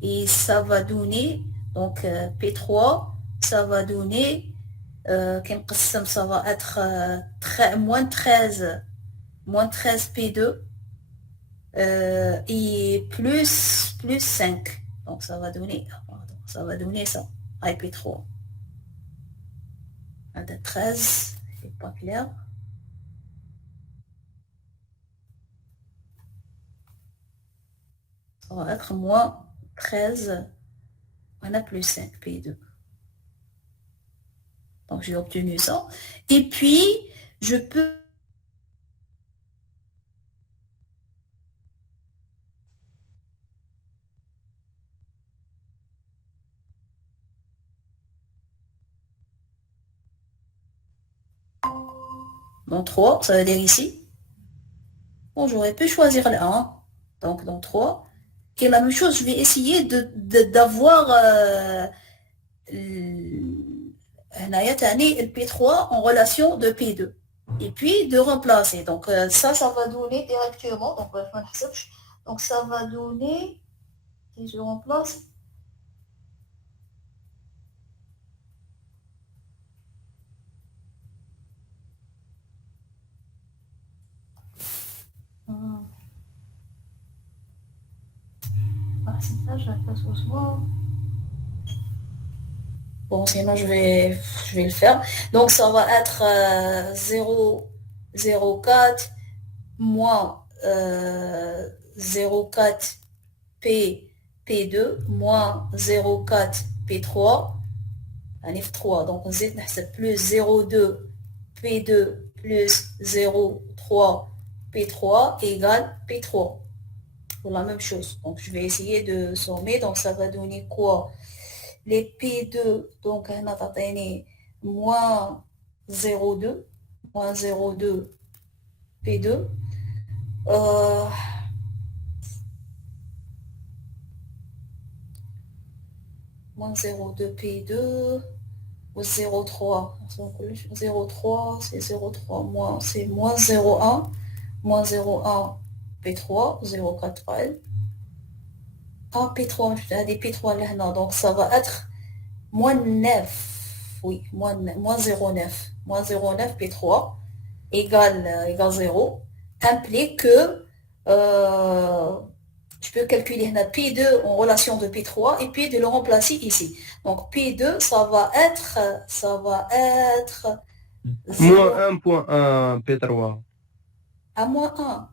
Et ça va donner, donc P3, ça va donner, ça va être moins 13 P2 et plus 5. Donc, ça va donner ça, IP3. 13, c'est pas clair. Ça va être moins 13, on a plus 5 P2. Donc j'ai obtenu ça. Et puis, je peux dans 3, ça veut dire ici. Bon, j'aurais pu choisir le 1. Donc dans 3. Et la même chose, je vais essayer d'avoir le P3 en relation de P2. Et puis de remplacer. Donc ça va donner directement. Donc ça va donner, si je remplace, c'est ça, je la passe au soir. Bon, sinon je vais le faire. Donc ça va être 0,04 moins 0,4 P2 moins 0,4 P3. Allez, 3. Donc on zit plus 0,2 P2 plus 0,3 P3 égale P3. Pour la même chose. Donc, je vais essayer de sommer. Donc, ça va donner quoi? Les P2, donc, on a donné moins 0,2, moins 0,2 P2. Moins 0,2 P2 ou 0,3. 0,3, c'est 0,3 moins, c'est moins 0,1, moins 0,1 P3, 0,4 L. Ah, P3, je vais des P3 là, non, donc ça va être moins 9, oui, moins 0,9, moins 0,9 P3 égale 0, implique que tu peux calculer P2 en relation de P3 et puis de le remplacer ici. Donc P2, ça va être Moins 1.1 P3. à moins 1.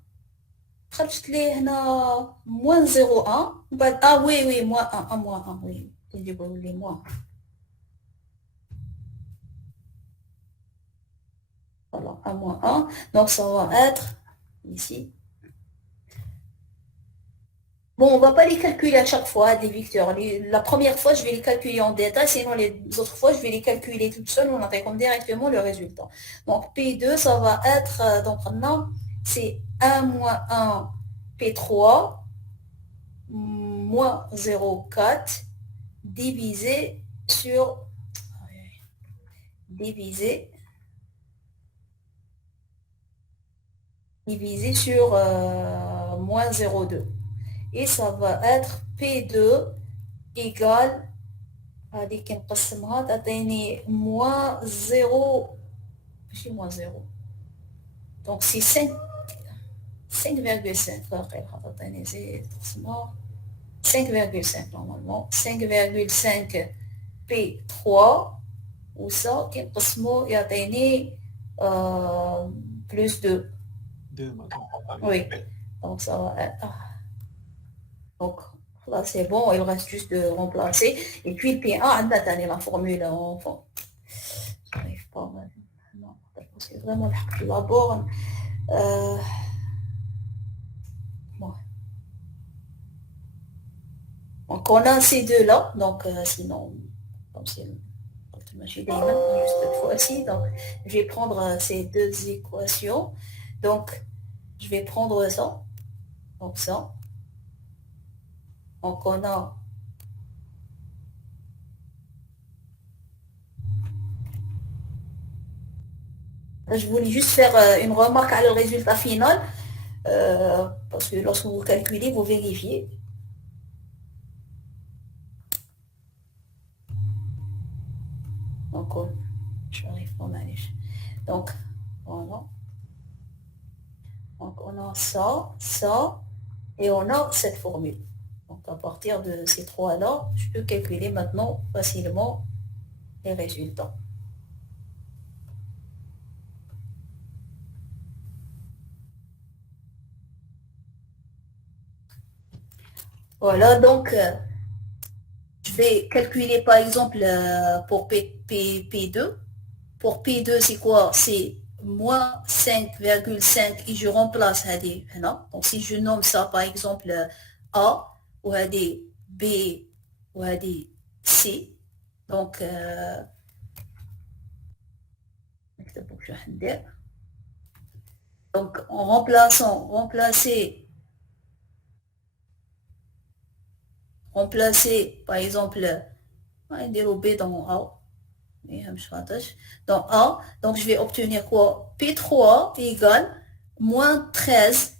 خرجت لي هنا moins 0,1 بعد oui moins 1 moins 1 oui نجيبو لي moins. Voilà, à moins 1. Donc ça va être ici. Bon, on ne va pas les calculer à chaque fois, des vecteurs. La première fois, je vais les calculer en détail, sinon les autres fois, je vais les calculer toute seule, on attend directement le résultat. Donc P2, ça va être, donc maintenant, c'est 1 moins 1 P3 moins 0,4 divisé sur moins 0,2. Et ça va être P2 égale moins 0, moins 0. Donc c'est 5,5 5,5 normalement. 5,5 P3 ou ça qui est plus 2. Oui. Donc ça va être... Donc là c'est bon, il reste juste de remplacer. Et puis le P1, on a donné la formule. Enfin, je n'arrive pas. Non, parce que vraiment la borne. Bon. Donc on a ces deux-là. Donc sinon, comme c'est juste cette fois-ci. Donc je vais prendre ces deux équations. Donc je vais prendre ça. Donc ça. Donc on a je voulais juste faire une remarque à le résultat final parce que lorsque vous calculez, vous vérifiez. Donc j'arrive pas mal. Donc voilà. Donc on a ça, ça et on a cette formule. Donc à partir de ces trois-là, je peux calculer maintenant facilement les résultats. Voilà, donc je vais calculer par exemple pour P2. Pour P2, c'est quoi? C'est moins 5,5 et je remplace هذه هنا. Donc si je nomme ça par exemple A ou هذه B ou هذه C. Donc en remplacer par exemple B dans A. Dans A, donc je vais obtenir quoi? P3 égale moins 13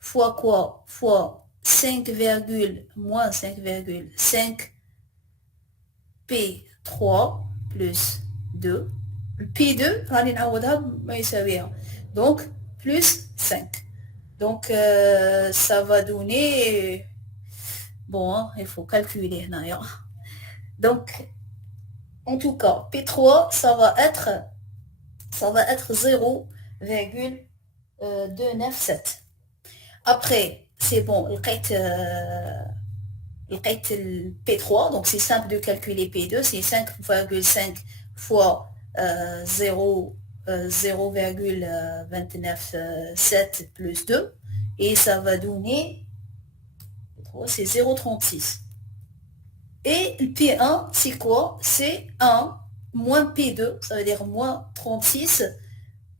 fois quoi? Fois 5, moins 5,5 P3 plus 2. Le P2, donc plus 5. Donc ça va donner... Bon, hein, il faut calculer. Donc, en tout cas, P3, ça va être 0,297. Après, c'est bon, le لقيت ال P3, donc c'est simple de calculer P2, c'est 5,5 fois 0,297 plus 2, et ça va donner, c'est 0,36. Et le P1, c'est quoi? C'est 1 moins P2, ça veut dire moins 36,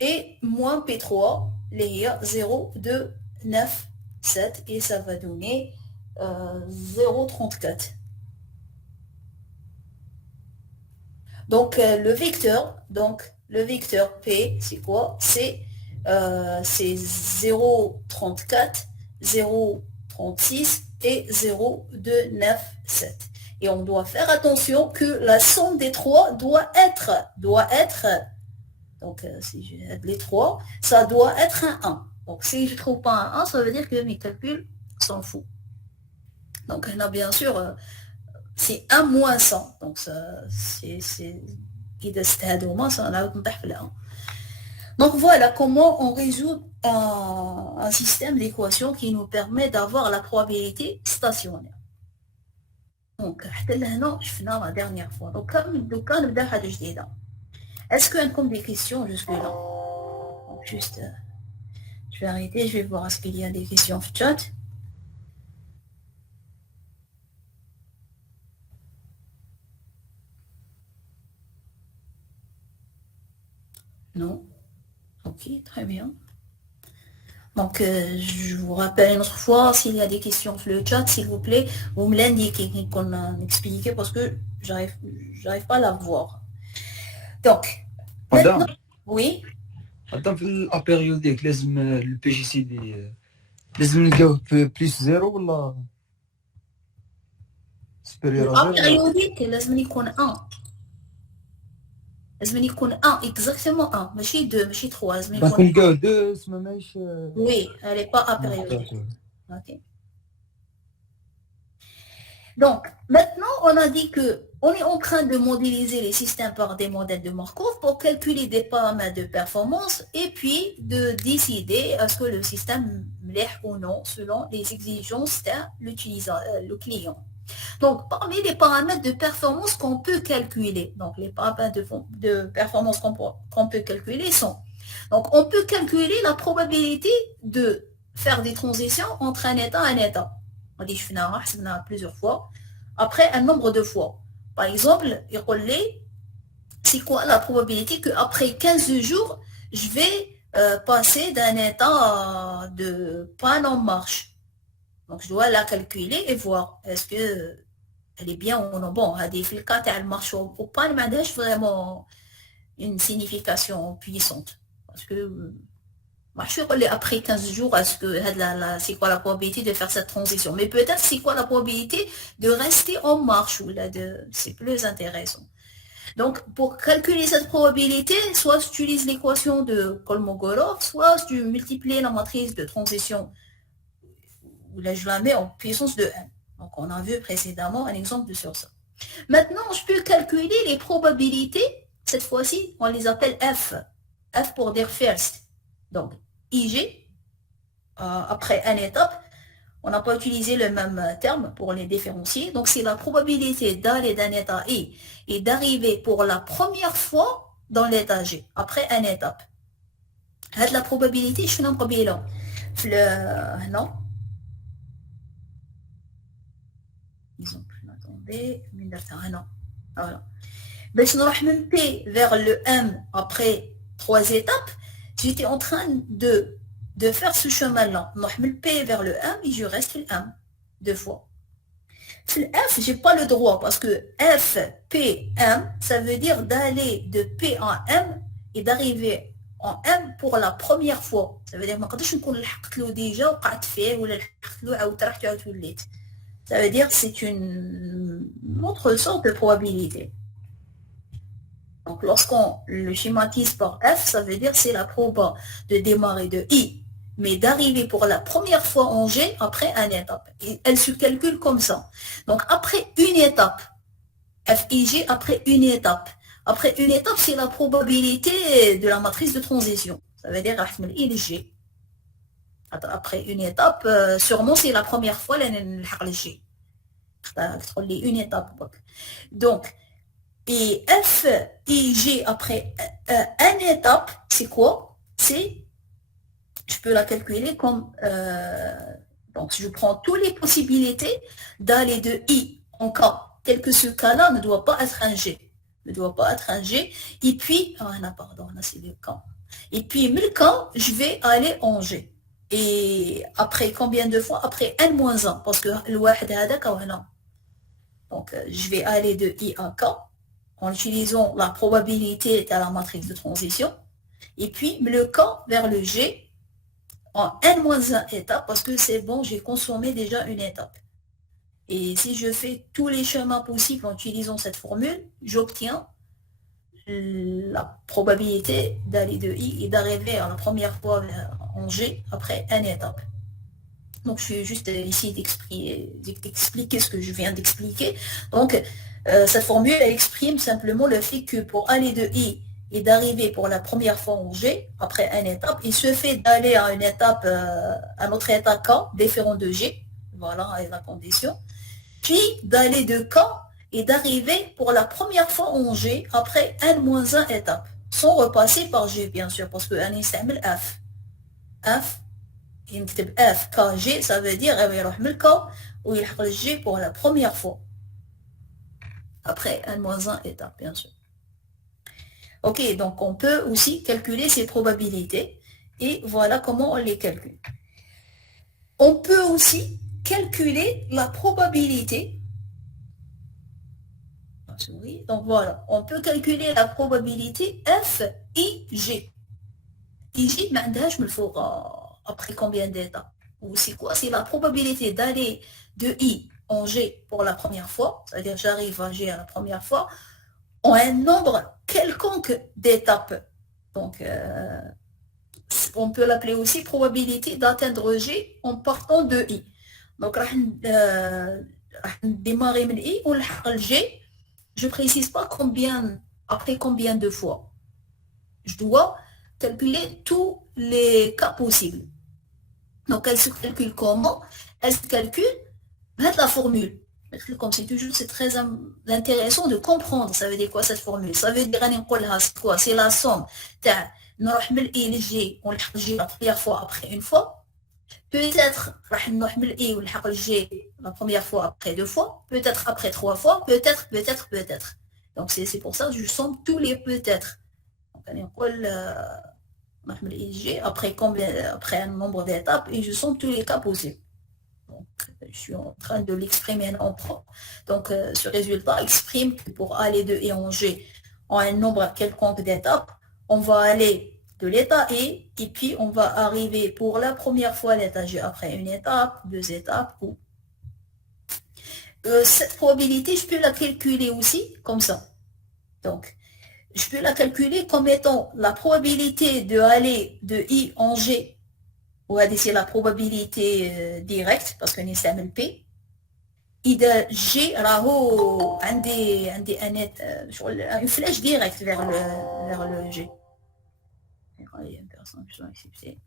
et moins P3, il y a 0,297, et ça va donner 0,34. Donc le vecteur P, c'est quoi? C'est 0,34, 0,36 et 0,297. Et on doit faire attention que la somme des trois doit être, donc si j'ai les trois, ça doit être un 1. Donc si je ne trouve pas un 1, ça veut dire que mes calculs s'en foutent. Donc là, bien sûr, c'est 1 moins 100. Donc c'est donc voilà comment on résout un système d'équations qui nous permet d'avoir la probabilité stationnaire. Donc, je finis la dernière fois. Donc, comme est-ce qu'il y a des questions jusque-là? Donc, juste, je vais arrêter, je vais voir est-ce qu'il y a des questions en chat. Non? Ok, très bien. Donc, je vous rappelle une autre fois, s'il y a des questions sur le chat, s'il vous plaît, vous me l'indiquez, qu'on a expliqué, parce que j'arrive pas à la voir. Donc, maintenant, oui. Attends, la périodique, le PGCD, لازم نلقاوه بليس زيرو ولا supérieur à 0 périodique, لازم يكون 1. لازم يكون 1 exactement 1 ماشي 2 ماشي 3 لازم donc يكون نلقاوه 2 اسمه ماهيش oui elle est pas apériodique. Ok. Donc maintenant on a dit que on est en train de modéliser les systèmes par des modèles de Markov pour calculer des paramètres de performance et puis de décider est-ce que le système l'est ou non selon les exigences de le client. Donc, parmi les paramètres de performance qu'on peut calculer, donc les paramètres de performance qu'on peut calculer sont, donc on peut calculer la probabilité de faire des transitions entre un état et un état. On dit, je fais plusieurs fois, après un nombre de fois. Par exemple, c'est quoi la probabilité qu'après 15 jours, je vais passer d'un état de panne en marche. Donc, je dois la calculer et voir est-ce que elle est bien ou non. Bon, des cas, elle marche au pas, mais elle vraiment une signification puissante. Parce que, après 15 jours, est-ce que c'est quoi la probabilité de faire cette transition? Mais peut-être c'est quoi la probabilité de rester en marche ou là c'est plus intéressant. Donc, pour calculer cette probabilité, soit tu utilises l'équation de Kolmogorov, soit tu multiplies la matrice de transition. Là, je la mets en puissance de 1. Donc, on a vu précédemment un exemple sur ça. Maintenant, je peux calculer les probabilités. Cette fois-ci, on les appelle F. F pour dire first. Donc, IG, après une étape, on n'a pas utilisé le même terme pour les différencier. Donc, c'est la probabilité d'aller d'un état I et d'arriver pour la première fois dans l'état G, après une étape. La probabilité, je suis un peu là. Non. Attendez, voilà. Ben, je نروح من P vers le M après 3 étapes. J'étais en train de faire ce chemin-là. نروح من P vers le M et je reste le M 2 fois. Le F, j'ai pas le droit parce que F, P, M, ça veut dire d'aller de P en M et d'arriver en M pour la première fois. Ça veut dire ما نقدرش نكون لحقت له déjà وقعدت فيه ولا لحقت له عاود رحت عاود وليت. Ça veut dire que c'est une autre sorte de probabilité. Donc, lorsqu'on le schématise par F, ça veut dire que c'est la proba de démarrer de I, mais d'arriver pour la première fois en G après une étape. Et elle se calcule comme ça. Donc, après une étape, FIG après une étape. Après une étape, c'est la probabilité de la matrice de transition. Ça veut dire I G. Après une étape, sûrement c'est la première fois le G. une étape. Donc, et F, I, G après une étape, c'est quoi? C'est, je peux la calculer comme, donc je prends toutes les possibilités d'aller de I en K, tel que ce cas-là ne doit pas être un G. Ne doit pas être un G. Et puis, pardon, là c'est le K. Et puis, le K, je vais aller en G. Et après combien de fois? Après N-1, parce que le واحد هذاك وهنا. Donc, je vais aller de I à K en utilisant la probabilité de la matrice de transition. Et puis, le K vers le G en N-1 étape, parce que c'est bon, j'ai consommé déjà une étape. Et si je fais tous les chemins possibles en utilisant cette formule, j'obtiens la probabilité d'aller de I et d'arriver à la première fois en G après une étape. Donc, je suis juste ici d'expliquer ce que je viens d'expliquer. Donc, cette formule, elle exprime simplement le fait que pour aller de I et d'arriver pour la première fois en G, après une étape, il se fait d'aller à une étape, à notre état K, différent de G. Voilà, avec la condition. Puis, d'aller de K et d'arriver pour la première fois en G après N-1 étape, sans repasser par G, bien sûr, parce que N يستعمل F. F, يكتب F, K, G, ça veut dire يروح من K ويلحق le G pour la première fois. Après N-1 étape, bien sûr. Ok, donc on peut aussi calculer ces probabilités et voilà comment on les calcule. On peut aussi calculer la probabilité. Donc voilà, on peut calculer la probabilité F, I, G. I, G, je me le faut après combien d'étapes? Ou c'est quoi? C'est la probabilité d'aller de I en G pour la première fois, c'est-à-dire j'arrive à G à la première fois, en un nombre quelconque d'étapes. Donc, on peut l'appeler aussi probabilité d'atteindre G en partant de I. Donc, démarrer من I, on le G. Je ne précise pas après combien de fois. Je dois calculer tous les cas possibles. Donc, elle se calcule comment? Elle se calcule avec la formule. Comme c'est toujours, c'est très intéressant de comprendre. Ça veut dire quoi cette formule? Ça veut dire, c'est quoi? C'est la somme. On le la première fois après une fois. Peut-être la première fois après 2 fois, peut-être après 3 fois, peut-être. Donc c'est pour ça que je somme tous les peut-être. Après un nombre d'étapes et je somme tous les cas possibles. Donc, je suis en train de l'exprimer en propre. Donc ce résultat exprime que pour aller de I en G en un nombre quelconque d'étapes, on va aller de l'état E, et puis on va arriver pour la première fois à l'état G après une étape, 2 étapes. Cette probabilité, je peux la calculer aussi comme ça. Donc, je peux la calculer comme étant la probabilité de aller de I en G, ou c'est la probabilité directe, parce qu'on est P. إذا G راهو عندي une flèche directe vers le G. Il y a une personne qui sont acceptées.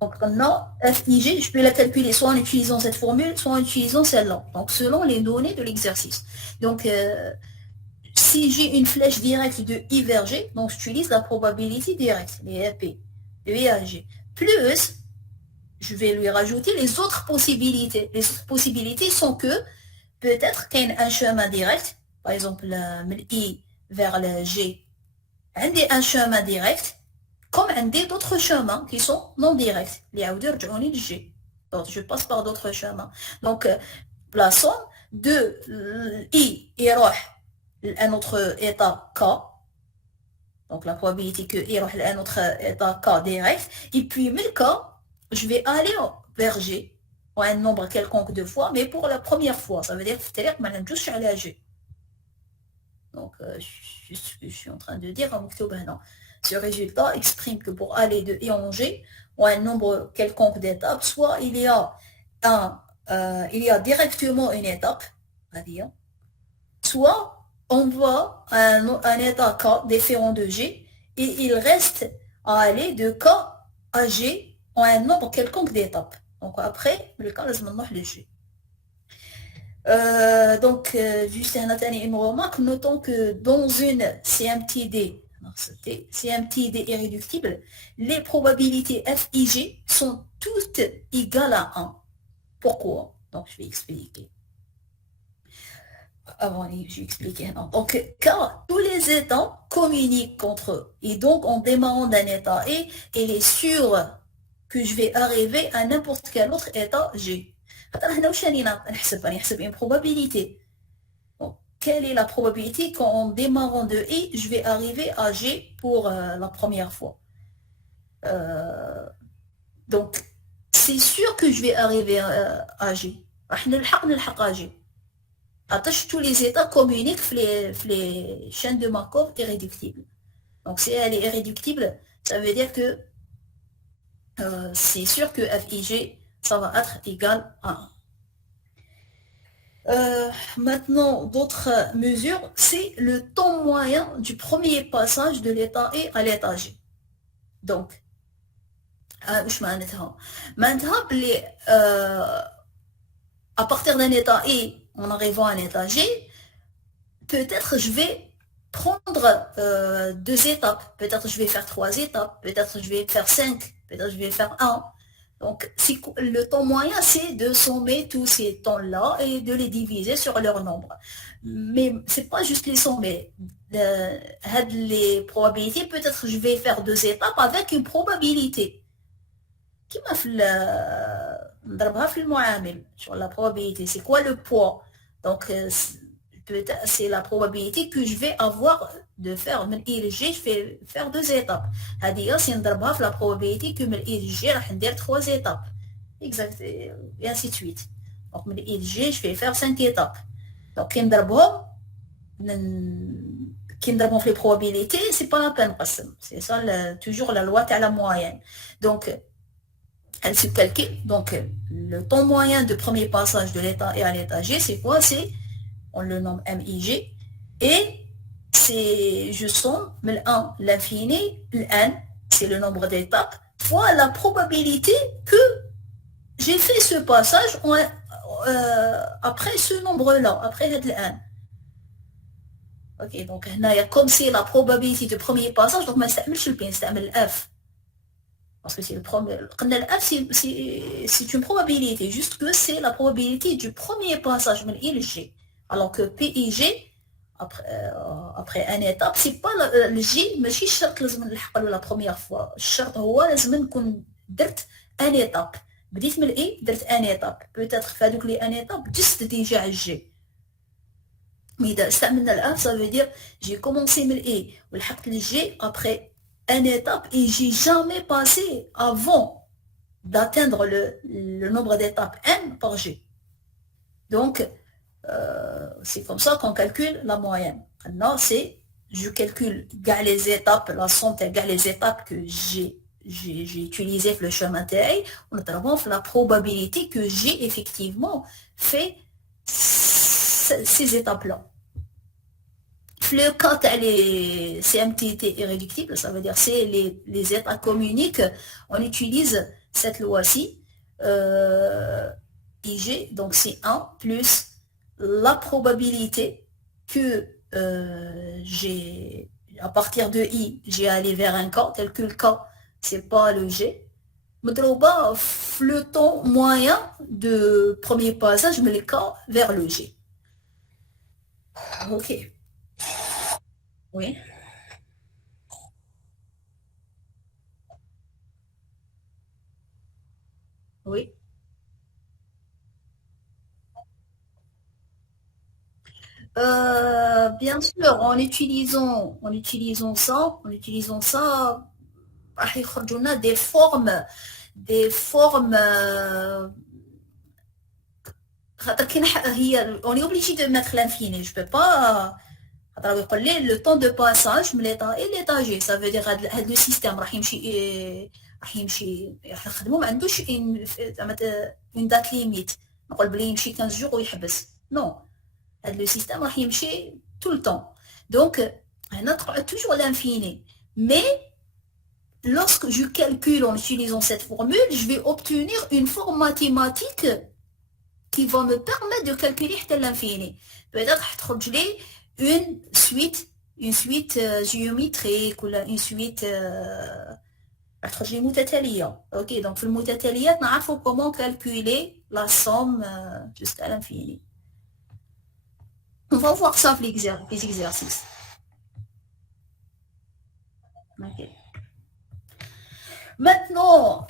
Donc maintenant, FIG, je peux la calculer soit en utilisant cette formule, soit en utilisant celle-là. Donc selon les données de l'exercice. Donc si j'ai une flèche directe de I vers G, donc j'utilise la probabilité directe, les EP, de I à G. Plus, je vais lui rajouter les autres possibilités. Les autres possibilités sont que peut-être qu'il y a un chemin direct, par exemple, I vers le G, un chemin direct, comme d'autres chemins qui sont non directs. Les G. Donc, je passe par d'autres chemins. Donc, la somme de I et un autre état K, donc la probabilité que I ait un autre état K direct, et puis 1000 K, je vais aller vers G, ou un nombre quelconque de fois, mais pour la première fois. Ça veut dire que je suis allé à G. Donc, je suis en train de dire, ce résultat exprime que pour aller de I en G, ou un nombre quelconque d'étapes, soit il y a directement une étape, soit on voit un état K différent de G et il reste à aller de K à G en un nombre quelconque d'étapes. Donc après, le cas, لازم نروح le G. Donc, juste une remarque, notons que dans une CMTD, CMTD irréductible, les probabilités F et G sont toutes égales à 1. Pourquoi? Donc, je vais expliquer. Avant, je vais expliquer. Non. Donc, car tous les états communiquent entre eux. Et donc, en démarrant d'un état E, il est sûr que je vais arriver à n'importe quel autre état G. Une probabilité. Donc, quelle est la probabilité qu'en démarrant de I, je vais arriver à G pour la première fois? Donc, c'est sûr que je vais arriver à G. à G. Tous les états communiquent les chaînes de Markov irréductibles. Donc, si elle est irréductible, ça veut dire que c'est sûr que F et G, ça va être égal à 1. Maintenant, d'autres mesures, c'est le temps moyen du premier passage de l'état E à l'état G. Donc, maintenant, à partir d'un état E, en arrivant à un état G, peut-être je vais prendre 2 étapes, peut-être je vais faire 3 étapes, peut-être je vais faire 5, peut-être je vais faire 1. Donc, le temps moyen, c'est de sommer tous ces temps-là et de les diviser sur leur nombre. Mais ce n'est pas juste les sommer. Les probabilités, peut-être je vais faire 2 étapes avec une probabilité. Qui m'a fait sur la probabilité? C'est quoi le poids? Donc, c'est la probabilité que je vais avoir de faire من I ل G, je vais faire 2 étapes. C'est la probabilité que من I ل G, je vais faire 3 étapes. Exact, et ainsi de suite. Donc, من I ل G, je vais faire 5 étapes. Donc, qui نضربهم في les probabilités, c'est pas la peine. C'est ça, toujours la loi à la moyenne. Donc, elle se calcule. Donc, le temps moyen de premier passage de l'état E à l'état G, c'est quoi? On le nomme MIG. Et je somme le 1, l'infini, le n, c'est le nombre d'étapes, fois la probabilité que j'ai fait ce passage après ce nombre-là, après le n. Ok, donc comme c'est la probabilité de premier passage, donc je ne le F. Parce que c'est le premier. Le F, c'est une probabilité, juste que c'est la probabilité du premier passage, mais il G. Alors que PIG, après une étape, c'est pas le G, mais je suis la première fois. Le charte, c'est que درت une étape. بديت من I, درت une étape. Peut-être que هذوك لي une étape, juste déjà à G. Mais إذا استعملنا le F, ça veut dire j'ai commencé من I, ولحقت le G après une étape et j'ai jamais passé avant d'atteindre le nombre d'étapes n par G. Donc, c'est comme ça qu'on calcule la moyenne. Maintenant, je calcule les étapes, la somme les étapes que j'ai utilisées pour le chemin TI, on trouve la probabilité que j'ai effectivement fait ces étapes-là. Le cas les CMTT irréductibles, ça veut dire c'est les états communiques, on utilise cette loi-ci, IG, donc c'est 1 plus la probabilité que à partir de I, j'ai allé vers un cas, tel que le cas, c'est pas le G. Le temps moyen de premier passage, mais le cas vers le G. Ok. Oui. Oui. Bien sûr, en utilisant ça, on a des formes, on est obligé de mettre l'infini. Je peux pas. Le temps de passage من l'état et l'état G, ça veut dire le système راح يمشي يخدموا ما عندوش une date limite. نقول بلي يمشي 15 jours ويحبس. Non. Le système راح يمشي tout le temps. Donc, on a toujours l'infini. Mais, lorsque je calcule en utilisant cette formule, je vais obtenir une forme mathématique qui va me permettre de calculer l'infini. Peut-être une suite géométrique ou une suite متتالية. Ok, donc في المتتاليات نعرفوا comment calculer la somme jusqu'à l'infini. On va voir ça les exercices. Ok. Maintenant,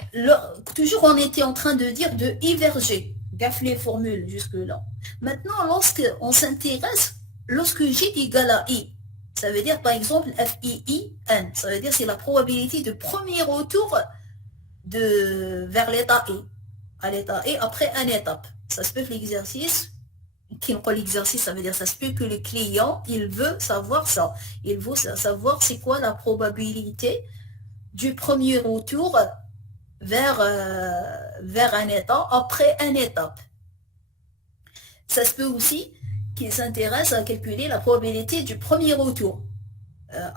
toujours on était en train de dire de diverger. Gaffe les formules jusque-là. Maintenant, lorsque on s'intéresse, lorsque J égale à I, ça veut dire par exemple FIIN, ça veut dire c'est la probabilité de premier retour vers l'état I, à l'état I après une étape. Ça se peut que l'exercice, ça veut dire ça se peut que le client, il veut savoir ça. Il veut savoir c'est quoi la probabilité du premier retour vers un état après une étape. Ça se peut aussi qu'il s'intéresse à calculer la probabilité du premier retour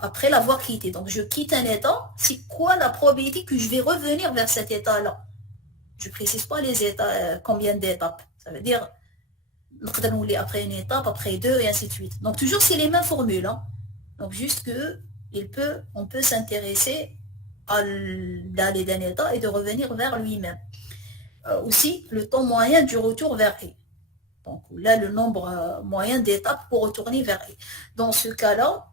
après l'avoir quitté. Donc je quitte un état, c'est quoi la probabilité que je vais revenir vers cet état-là? Je ne précise pas les états, combien d'étapes. Ça veut dire après une étape, après deux, et ainsi de suite. Donc toujours c'est les mêmes formules. Hein. Donc juste que on peut s'intéresser d'aller d'un état et de revenir vers lui-même. Aussi, le temps moyen du retour vers I. Donc là, le nombre moyen d'étapes pour retourner vers I. Dans ce cas-là,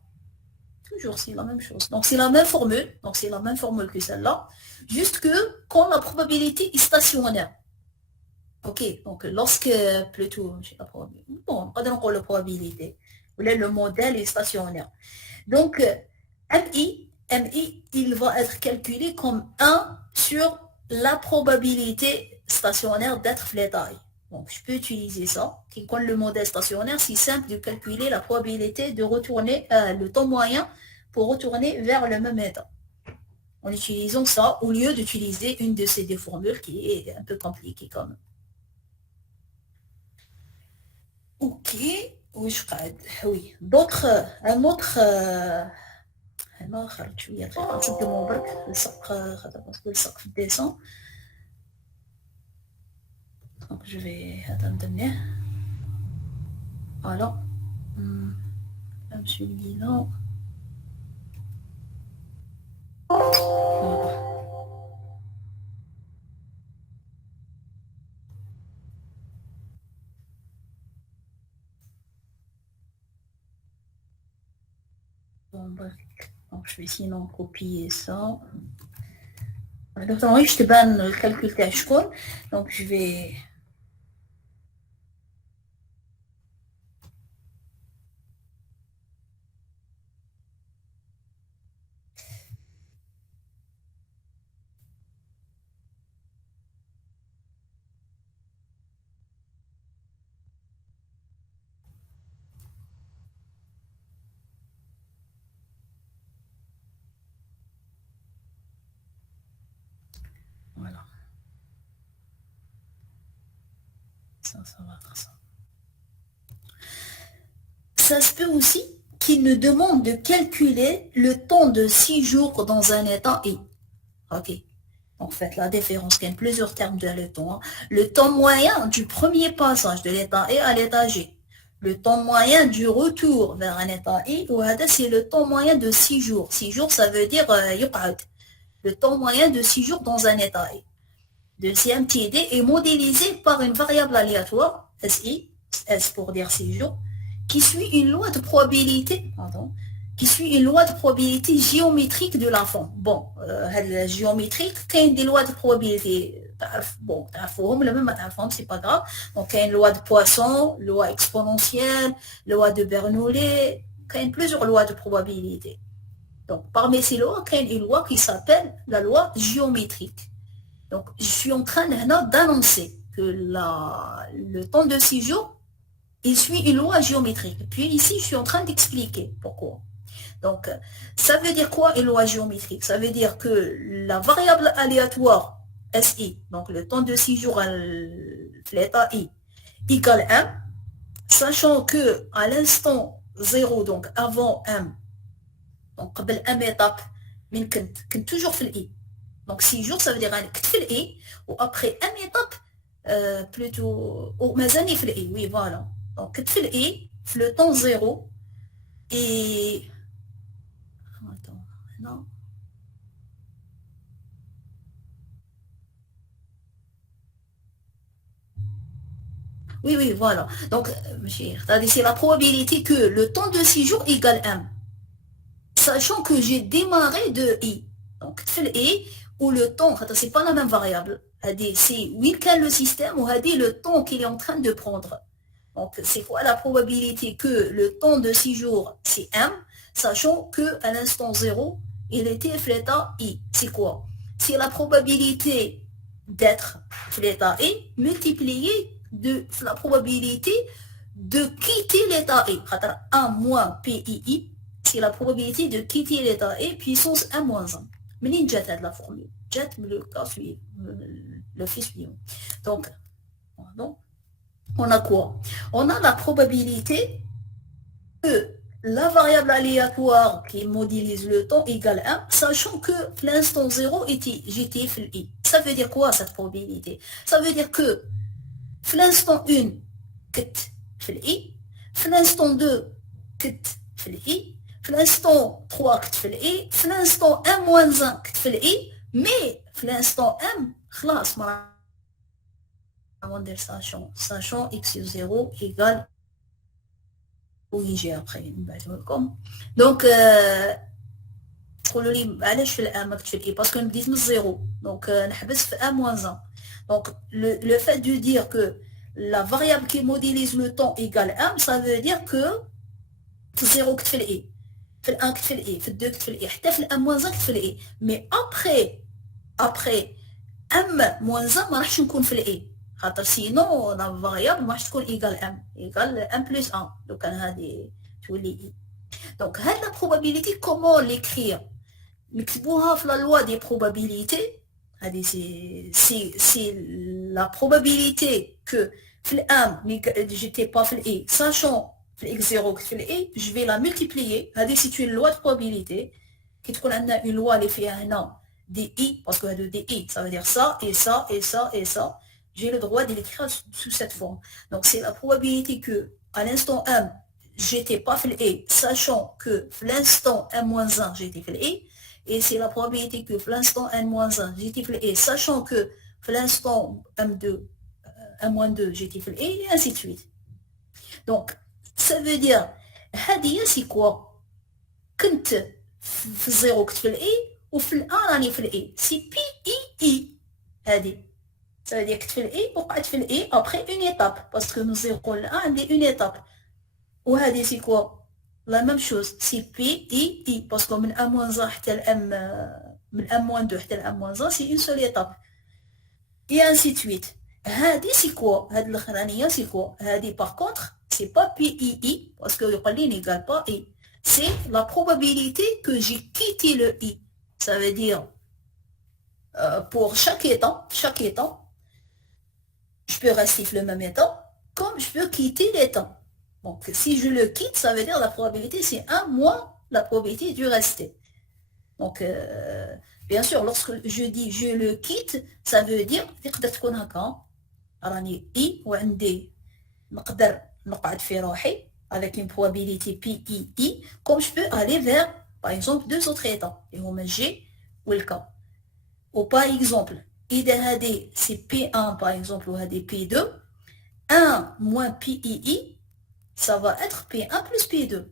toujours c'est la même chose. Donc c'est la même formule. Donc c'est la même formule que celle-là. Juste que quand la probabilité est stationnaire. Ok, donc lorsque plutôt, j'ai la probabilité. Bon, pas encore la probabilité. Là, le modèle est stationnaire. Donc, MI, il va être calculé comme 1 sur la probabilité stationnaire d'être flétaille. Donc, je peux utiliser ça. Quand le modèle stationnaire, c'est simple de calculer la probabilité de retourner, le temps moyen pour retourner vers le même état. En utilisant ça, au lieu d'utiliser une de ces deux formules qui est un peu compliquée quand même. Ok, oui. D'autres, un autre... أنا خرجت شوية نشد برك السقف باسكو السقف descend. Donc je vais هذا ندنيه. Voilà. Comme celui-là. Voilà. Bon, bref. Donc je vais sinon copier ça. Donc je te banne le calcul تاع شكون. Donc je vais voilà. Ça va être ça. Ça se peut aussi qu'il nous demande de calculer le temps de 6 jours dans un état I. Ok. En fait, la différence, il y a plusieurs termes de le temps. Hein. Le temps moyen du premier passage de l'état I à l'état G. Le temps moyen du retour vers un état I, c'est le temps moyen de 6 jours. 6 jours, ça veut dire le temps moyen de 6 jours dans un état I. Deuxième TD est modélisé par une variable aléatoire, SI, S pour dire 6 jours, qui suit une loi de probabilité, géométrique de la forme. Bon, la géométrique, il y a des lois de probabilité. Bon, c'est pas grave. Donc, il y a une loi de Poisson, loi exponentielle, loi de Bernoulli, il y a plusieurs lois de probabilité. Donc, parmi ces lois, il y a une loi qui s'appelle la loi géométrique. Donc, je suis en train d'annoncer que le temps de 6 jours, il suit une loi géométrique. Puis ici, je suis en train d'expliquer pourquoi. Donc, ça veut dire quoi une loi géométrique? Ça veut dire que la variable aléatoire SI, donc le temps de 6 jours à l'état I, égale 1, sachant que à l'instant 0, donc avant M, donc قبل M étape, من كنت toujours في الإي. Donc 6 jours, ça veut dire que tu fais l'I, ou après M étape, plutôt, ou mazani fait l'I, oui, voilà. Donc tu fais l'I, le temps 0, et... Attends, non. Oui, oui, voilà. Donc, c'est la probabilité que le temps de 6 jours égale M. Sachant que j'ai démarré de I. Donc, tu fais l'I, ou le temps, c'est pas la même variable. C'est où quel le système, ou le temps qu'il est en train de prendre. Donc, c'est quoi la probabilité que le temps de 6 jours, c'est M, sachant qu'à l'instant 0, il était l'état I. C'est quoi? C'est la probabilité d'être l'état I multipliée de la probabilité de quitter l'état I. 1 moins PII, c'est la probabilité de quitter l'état I puissance 1 moins 1. منين جات هذه la formule? جات le cas suivant, le fait suivant. Donc, on a quoi? On a la probabilité que la variable aléatoire qui modélise le temps égale 1, sachant que l'instant 0 j'étais fait I. Ça veut dire quoi cette probabilité? Ça veut dire que l'instant 1, كنت في الإي, l'instant 2, كنت في الإي, l'instant 3, كنت في الإي, l'instant 1 moins 1, كنت في الإي, mais l'instant M, خلاص ما on dire sachant x0 égale où j'ai après. Donc, تقولوا لي علاش في الام ما كنتش في الاي باسكو بديت من الزيرو دونك نحبس في ا moins 1. Donc le fait de dire que la variable qui modélise le temps égale m, ça veut dire que في الزيرو كنت في الاي, في الان كنت في الاي, في الدو كنت في الاي, حتى في الام moins 1 كنت في الاي, mais après m moins 1 ما راحش نكون في الاي, خاطر سينو لا فاريابل ما راحش تكون ايغال ام, ايغال ام بلس 1 لو كان هذه تولي اي. دونك هاد لا بروبابيليتي كومون ليكرير؟ نكتبوها في لا لوا دي بروبابيليتي. هذه سي لا بروبابيليتي كو في الام مي جيتي با في الاي ساشون في الاكس 0 كنت في الاي, جو في لا ملتيبليي. هذه سي اون لوا دو بروبابيليتي. كي تكون عندنا اون لوا اللي فيها هنا دي اي, باسكو هادو دي اي ça veut dire ça et ça et ça et ça, j'ai le droit de l'écrire sous cette forme. Donc c'est la probabilité que à l'instant M, j'étais pas fait A, sachant que l'instant M-1, j'étais fait A, et c'est la probabilité que l'instant N-1, j'étais fait A, sachant que l'instant M2, M-2, j'étais fait A, et ainsi de suite. Donc, ça veut dire, هذه c'est quoi? كنت في الزيرو كنت في A, وفي الآن راني في A. C'est P-I-I. هذه. Ça veut dire que tu fais le I, pourquoi tu fais le I après une étape? Parce que nous avons là une étape. Ou c'est quoi? La même chose. C'est P, I. Parce que من M-1 حتى M, من M-2 حتى M-1, c'est une seule étape. Et ainsi de suite. هذه c'est quoi? هذه الأخرانية c'est quoi? هذه par contre, c'est pas P, I, parce que le قال n'égale pas I. C'est la probabilité que j'ai quitté le I. Ça veut dire, pour chaque état, je peux rester le même état, comme je peux quitter l'état. Donc, si je le quitte, ça veut dire la probabilité, c'est 1 moins la probabilité du rester. Donc, bien sûr, lorsque je dis je le quitte, ça veut dire تقدر تكون هكا راني I وعندي نقدر نقعد في روحي avec une probabilité PII, comme je peux aller vers, par exemple, deux autres états, et on met G ou le K. Ou par exemple, إذا هذه c'est P1 par exemple ou هذه P2, 1 moins PII, ça va être P1 plus P2.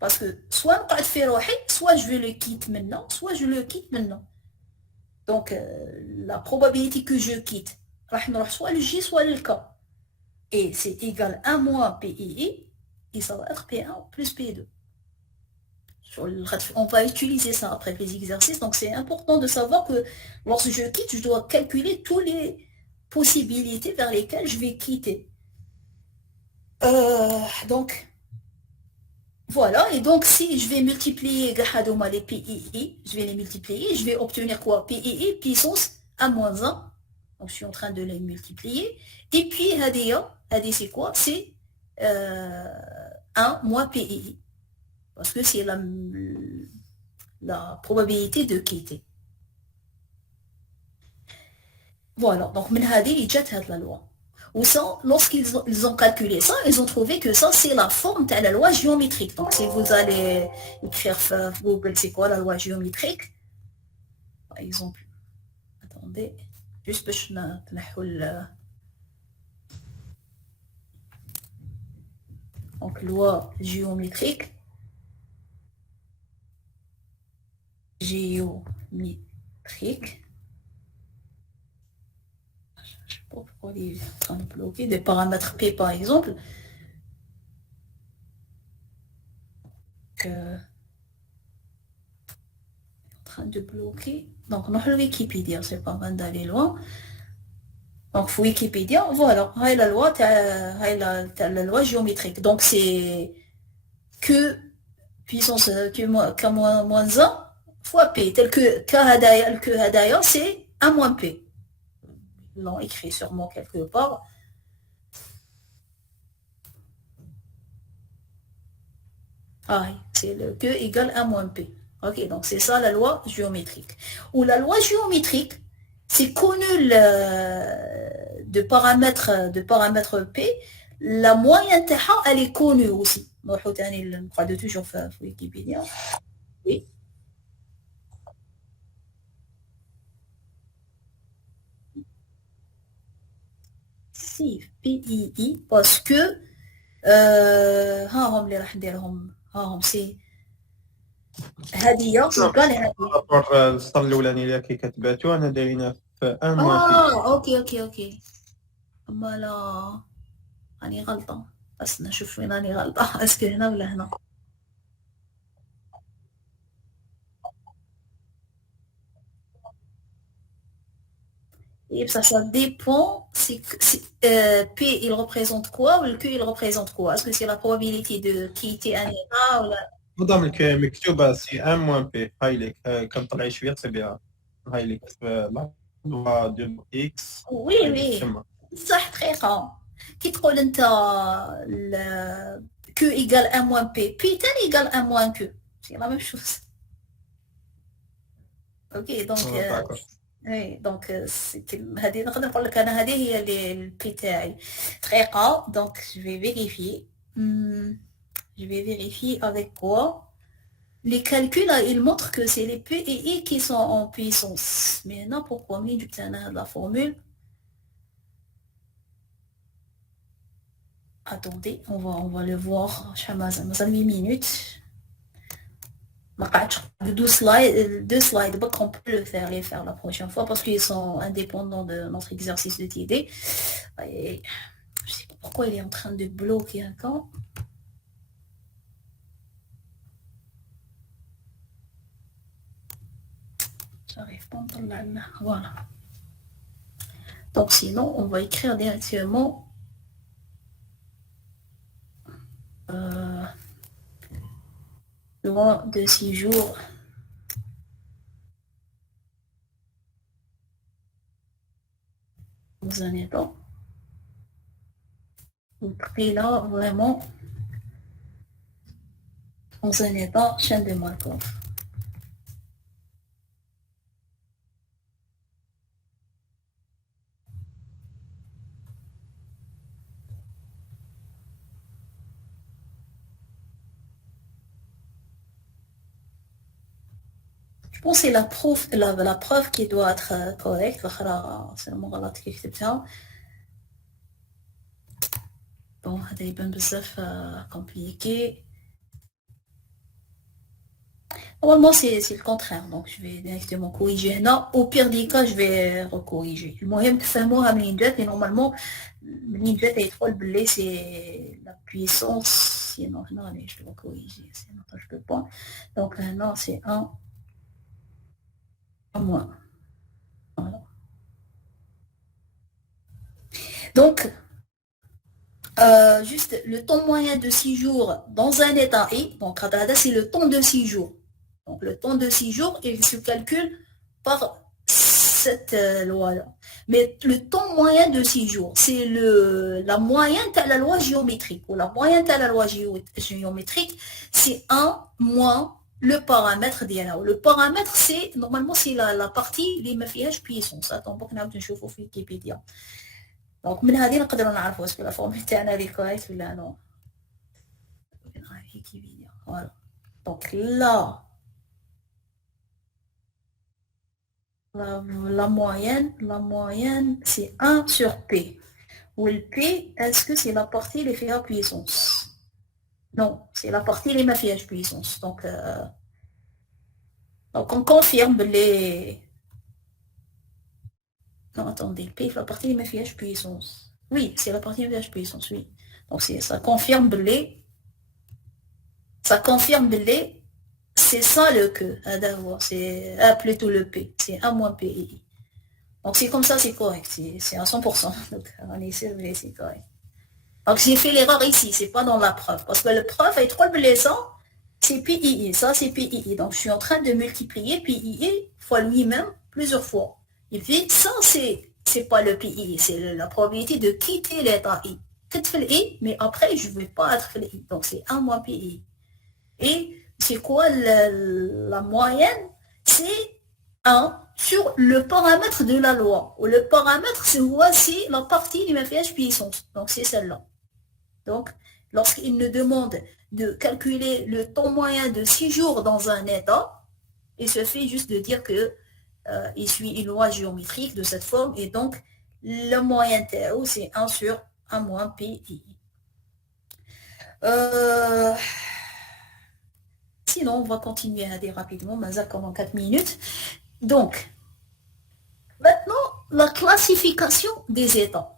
Parce que soit نقعد في روحي, soit je vais le quitte maintenant, soit je le quitte maintenant. Donc la probabilité que je quitte, راح نروح soit le J soit le K. Et c'est égal 1 moins PII, et ça va être P1 plus P2. On va utiliser ça après les exercices, donc c'est important de savoir que lorsque je quitte, je dois calculer toutes les possibilités vers lesquelles je vais quitter. Donc, voilà, et donc si je vais multiplier les PII, je vais les multiplier, je vais obtenir quoi? PII puissance 1 moins 1, donc je suis en train de les multiplier, et puis Hadia c'est quoi? C'est 1 moins PI. Parce que c'est la probabilité de quitter. Voilà, donc la loi. Ou ça, lorsqu'ils ont calculé ça, ils ont trouvé que ça, c'est la forme de la loi géométrique. Donc, si vous allez écrire sur Google, c'est quoi la loi géométrique? Par exemple, attendez, juste pour que donc, loi géométrique. Géométrique. Je ne sais pas pourquoi il est en train de bloquer. Des paramètres P, par exemple. Il est en train de bloquer. Donc, non, le Wikipédia, c'est pas mal d'aller loin. Donc, Wikipédia, voilà. La loi, la loi géométrique. Donc, c'est que puissance K moins 1 fois P, tel que K hadaya, c'est 1 moins P. Ils l'ont écrit sûrement quelque part. Ah, c'est le Q égale 1 moins P. Ok, donc c'est ça la loi géométrique. Ou la loi géométrique, c'est connu de paramètres P, la moyenne elle est connue aussi. On croit de toujours faire Wikipédia. Oui. Si, PII, parce que c'est هدية قال هدية. رابور السطر الاولاني اللي كي كتباتو انا دايرينها في 1 موان اوكي اما لا راني غلطة، بس نشوف وين راني غلطة. اسكو هنا ولا هنا؟ Et ça dépend si P il représente quoi ou le Q il représente quoi. Est-ce que c'est la probabilité de quitter un état ou la... نظام الكي مكتوبه سي 1 موان بي. هاي لك كنطلعي شويه تصيبيها. هاي لك في لا دو اكس. وي صح دقيقة. كي تقول انت Q égale 1 moins P, P تاني égale 1 moins Q. C'est la même chose. Ok, donc oui, donc هذه نقدر نقول لك انا هذه هي البي تاعي دقيقة. donc je vais vérifier. Je vais vérifier avec quoi. Les calculs, là, ils montrent que c'est les P et I qui sont en puissance. Mais non, pourquoi la formule? Attendez, on va le voir. 8 minutes. 2 slides, on peut les faire la prochaine fois parce qu'ils sont indépendants de notre exercice de TD. Et je sais pas pourquoi il est en train de bloquer un camp. J'arrive pas à entendre. Voilà. Donc sinon, on va écrire directement loin de 6 jours. Dans un état. Vous créez là vraiment dans un état chaîne de Markov. Je pense que c'est la preuve qui doit être correcte. C'est le mot qui est bon, c'est compliqué. Normalement, c'est le contraire. Donc, je vais directement corriger. Non, au pire des cas, je vais recorriger. Le moyen que fait moi à Mlinjet, et normalement, Mlinjet est trop blé, c'est la puissance. Sinon, non, allez, je dois corriger. Sinon, je peux pas. Donc, non, c'est 1. Moins. Voilà. Donc, juste le temps moyen de 6 jours dans un état I, donc c'est le temps de 6 jours. Donc le temps de 6 jours, il se calcule par cette loi-là. Mais le temps moyen de 6 jours, c'est la moyenne de la loi géométrique. Ou la moyenne de la loi géométrique, c'est 1 moins le paramètre d'IA. Le paramètre, c'est, normalement, c'est la partie qui ما فيهاش puissance. Attends, pour que nous نشوفوا في Wikipédia. Donc, من هذه نقدروا نعرفوا est-ce que la formule تاعنا اللي correcte ولا non. Voilà. Donc là, la moyenne, c'est 1 sur P. Où le P, est-ce que c'est la partie les fait à puissance? Non, c'est la partie les mafia puissance. Donc on confirme les... Non, attendez, P, la partie les mafia puissance. Oui, c'est la partie mafia puissance, oui. Donc ça confirme les... Ça confirme les... C'est ça le que, c'est plutôt le P, c'est 1 moins PI. Donc c'est comme ça, c'est correct, c'est à 100%. Donc on est servi, c'est correct. Donc j'ai fait l'erreur ici, c'est pas dans la preuve, parce que la preuve est trop blessant, c'est PII, ça c'est PII. Donc je suis en train de multiplier PII fois lui-même plusieurs fois. Et puis ça c'est pas le PII, c'est la probabilité de quitter l'état I. Quitte le I, mais après je vais pas être le I. Donc c'est 1 moins PI. Et c'est quoi la moyenne? C'est 1 sur le paramètre de la loi. Ou le paramètre, c'est voici la partie du MFH puissance. Donc c'est celle-là. Donc, lorsqu'il nous demande de calculer le temps moyen de 6 jours dans un état, il suffit juste de dire que il suit une loi géométrique de cette forme, et donc le moyen TO, c'est 1 sur 1 moins PI. Sinon, on va continuer à dire rapidement, mais ça pendant 4 minutes. Donc, maintenant, la classification des états.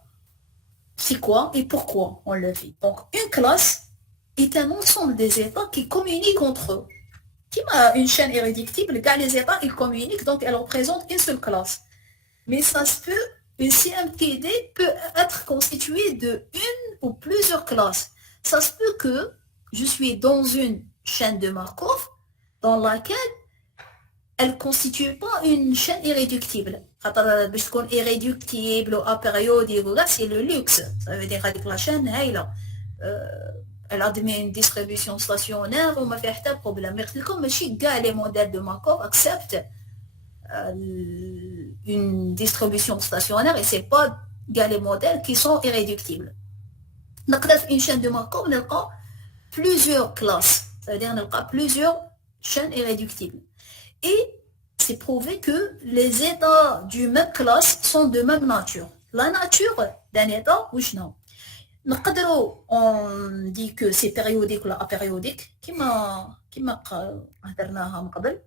C'est quoi et pourquoi on le fait? Donc, une classe est un ensemble des états qui communiquent entre eux. Qui a une chaîne irréductible, car les états, ils communiquent, donc elle représente une seule classe. Mais ça se peut, une CMTD peut être constituée de une ou plusieurs classes. Ça se peut que je suis dans une chaîne de Markov dans laquelle elle ne constitue pas une chaîne irréductible. Irréductible ou apériodique, c'est le luxe. Ça veut dire que la chaîne, elle admet une distribution stationnaire, on m'a fait un problème. Mais comme les modèles de Markov acceptent une distribution stationnaire, et ce n'est pas les modèles qui sont irréductibles. Donc, une chaîne de Markov, on a plusieurs classes. Ça veut dire qu'on a plusieurs chaînes irréductibles. Et c'est prouvé que les états du même classe sont de même nature. La nature d'un état, on dit que c'est périodique ou apériodique. Comme هدرناها من قبل.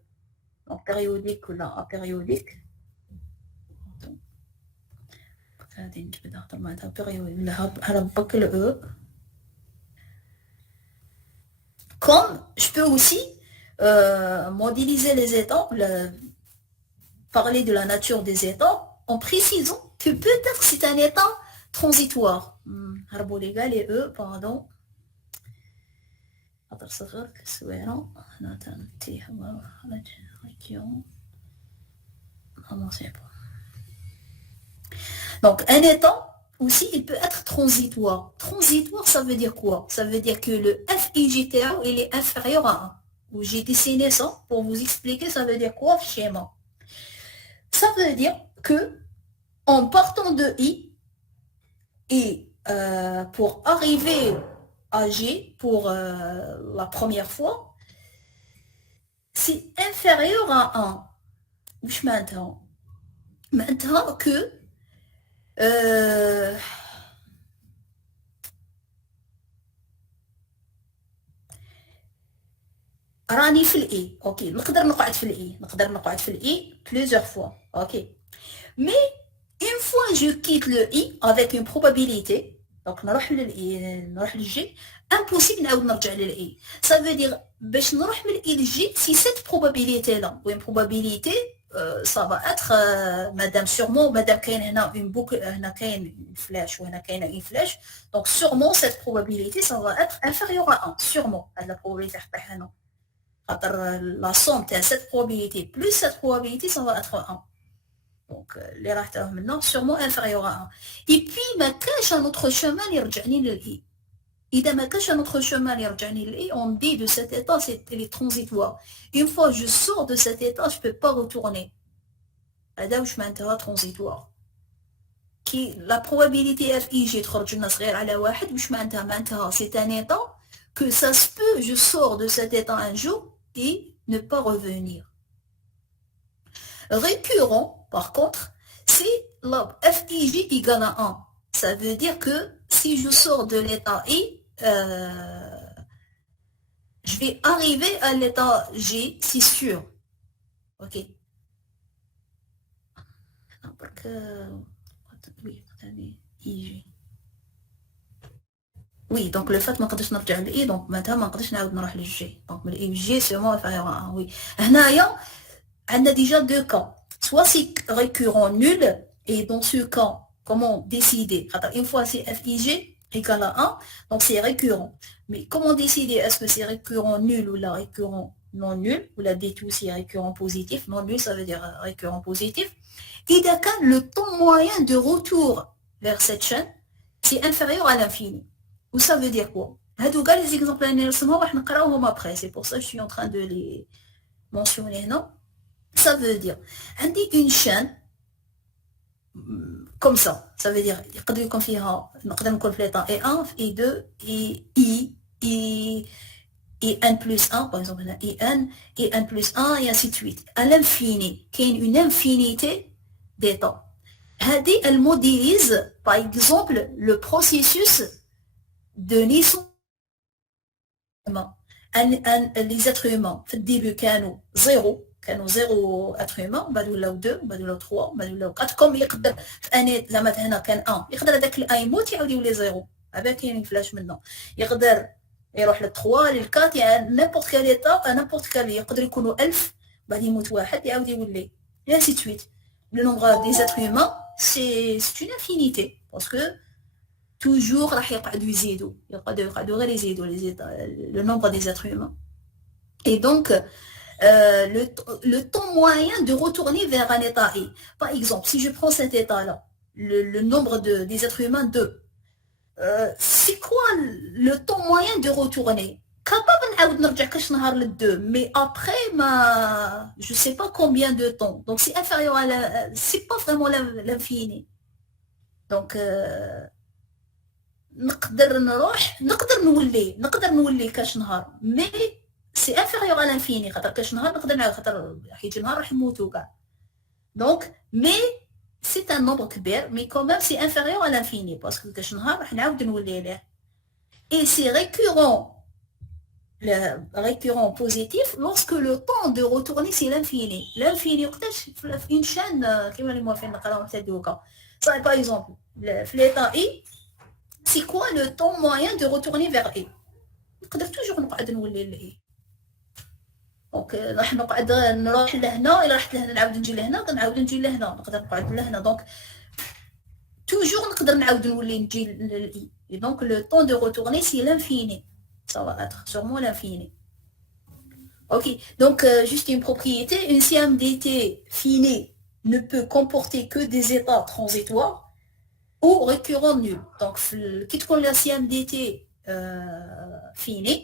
Donc périodique ou apériodique. Comme je peux aussi modéliser les états, parler de la nature des états en précisant que peut-être c'est un état transitoire. Les E, pardon. Donc un état aussi, il peut être transitoire. Transitoire, ça veut dire quoi? Ça veut dire que le FIJTO, il est inférieur à 1. J'ai dessiné ça pour vous expliquer, ça veut dire quoi, schéma? Ça veut dire que en partant de I, et pour arriver à G pour la première fois, c'est inférieur à 1. مش معناتها que راني في الاي اوكي نقدر نقعد في الاي plusieurs fois ok mais une fois je quitte le i avec une probabilité donc نروح للجي impossible نعاود نرجع للاي ça veut dire باش نروح من الاي للجي si cette probabilité là ou une probabilité ça va être madame sûrement madame كاين هنا une boucle هنا كاين une flèche وهنا كاينه une flèche donc sûrement cette probabilité ça va être inférieur à 1 sûrement la probabilité تاعها هنا la somme de cette probabilité plus cette probabilité ça va être 1 Donc, les rachtas maintenant, sûrement inférieur à 1. Et puis, ma cache un autre chemin, l'irjani. Et dans ma cache un autre chemin, l'irjani, on dit de cet état, il est transitoire. Une fois que je sors de cet état, je ne peux pas retourner. هذا واش معناتها transitoire. La probabilité FI تخرج لنا صغير على 1 واش معناتها c'est un état que ça se peut, je sors de cet état un jour et ne pas revenir. Récurrent, par contre, c'est la FIG égale à 1. Ça veut dire que si je sors de l'état I, je vais arriver à l'état G, c'est sûr. Ok. Donc, oui, IG. Oui, donc le fait ما نقدرش نرجع لإي donc معناتها ما نقدرش نعاود نروح للجي donc من الإي جي سيرمون inférieur à 1 oui هنايا عندنا déjà deux cas soit c'est récurrent nul et dans ce cas comment décider une fois c'est FIG égale à 1 donc c'est récurrent mais comment décider est-ce que c'est récurrent nul ou la récurrent non nul ou la D2 c'est récurrent positif non nul ça veut dire récurrent positif et d'accord le temps moyen de retour vers cette chaîne c'est inférieur à l'infini. Ou ça veut dire quoi? Les exemples après, c'est pour ça que je suis en train de les mentionner, non? Ça veut dire, on dit une chaîne comme ça, ça veut dire, il y a l'état E1, E2, et N plus 1, par exemple, et N, et N plus 1, et ainsi de suite. À l'infini, qui est une infinité d'états. Elle modélise, par exemple, le processus de naissance. Les êtres humains, au début, كانوا zéro être humain, بعد ولاو 2, بعد ولاو 3, بعد ولاو 4, comme يقدر في أنا زعما هنا كان 1, يقدر هذاك الأ يموت يعاود يولي 0, هذا كاين فلاش منه, يقدر يروح لل 3 لل 4, يعني n'importe quel état, n'importe quel يقدر يكونوا 1000, بعد يموت واحد يعاود يولي, et ainsi de suite. Le nombre des êtres humains, c'est une infinité, parce que toujours راح يقعدوا يزيدوا غير يزيدوا le nombre des êtres humains. Et donc le temps moyen de retourner vers un état I. Par exemple, si je prends cet état-là, le nombre des êtres humains 2, c'est quoi le temps moyen de retourner? Capable نعاود نرجع كاش نهار لل2, mais après je sais pas combien de temps. Donc c'est inférieur à c'est pas vraiment l'infini. Donc نقدر نولي كاش نهار مي سي انفيريور على الانفيني خاطر كاش نهار نقدر نعاود خاطر حيجي نهار راح نموتو كاع دونك مي سي ان نومبر كبير مي كوميم سي انفيريور على الانفيني باسكو كاش نهار راح نعاود نولي ليه اي سي récurrent positif lorsque le temps de retourner c'est l'infini وقتاش في une chaîne كيما اللي موافقين نقراو حتى دوكا par exemple في l'état I c'est quoi le temps moyen de retourner vers I? نقدر توجور نقعد نولي لإي دونك راح نقعد نروح لهنا إلا رحت لهنا نعاود نجي لهنا نعاود نجي لهنا نقدر نقعد لهنا دونك توجور نقدر نعاود نولي نجي لإي et donc le temps de retourner c'est l'infini ça va être sûrement l'infini. Ok, donc juste une propriété, une CMDT finie ne peut comporter que des états transitoires ou récurrent nul. Donc, quitte qu'on la CMDT finie,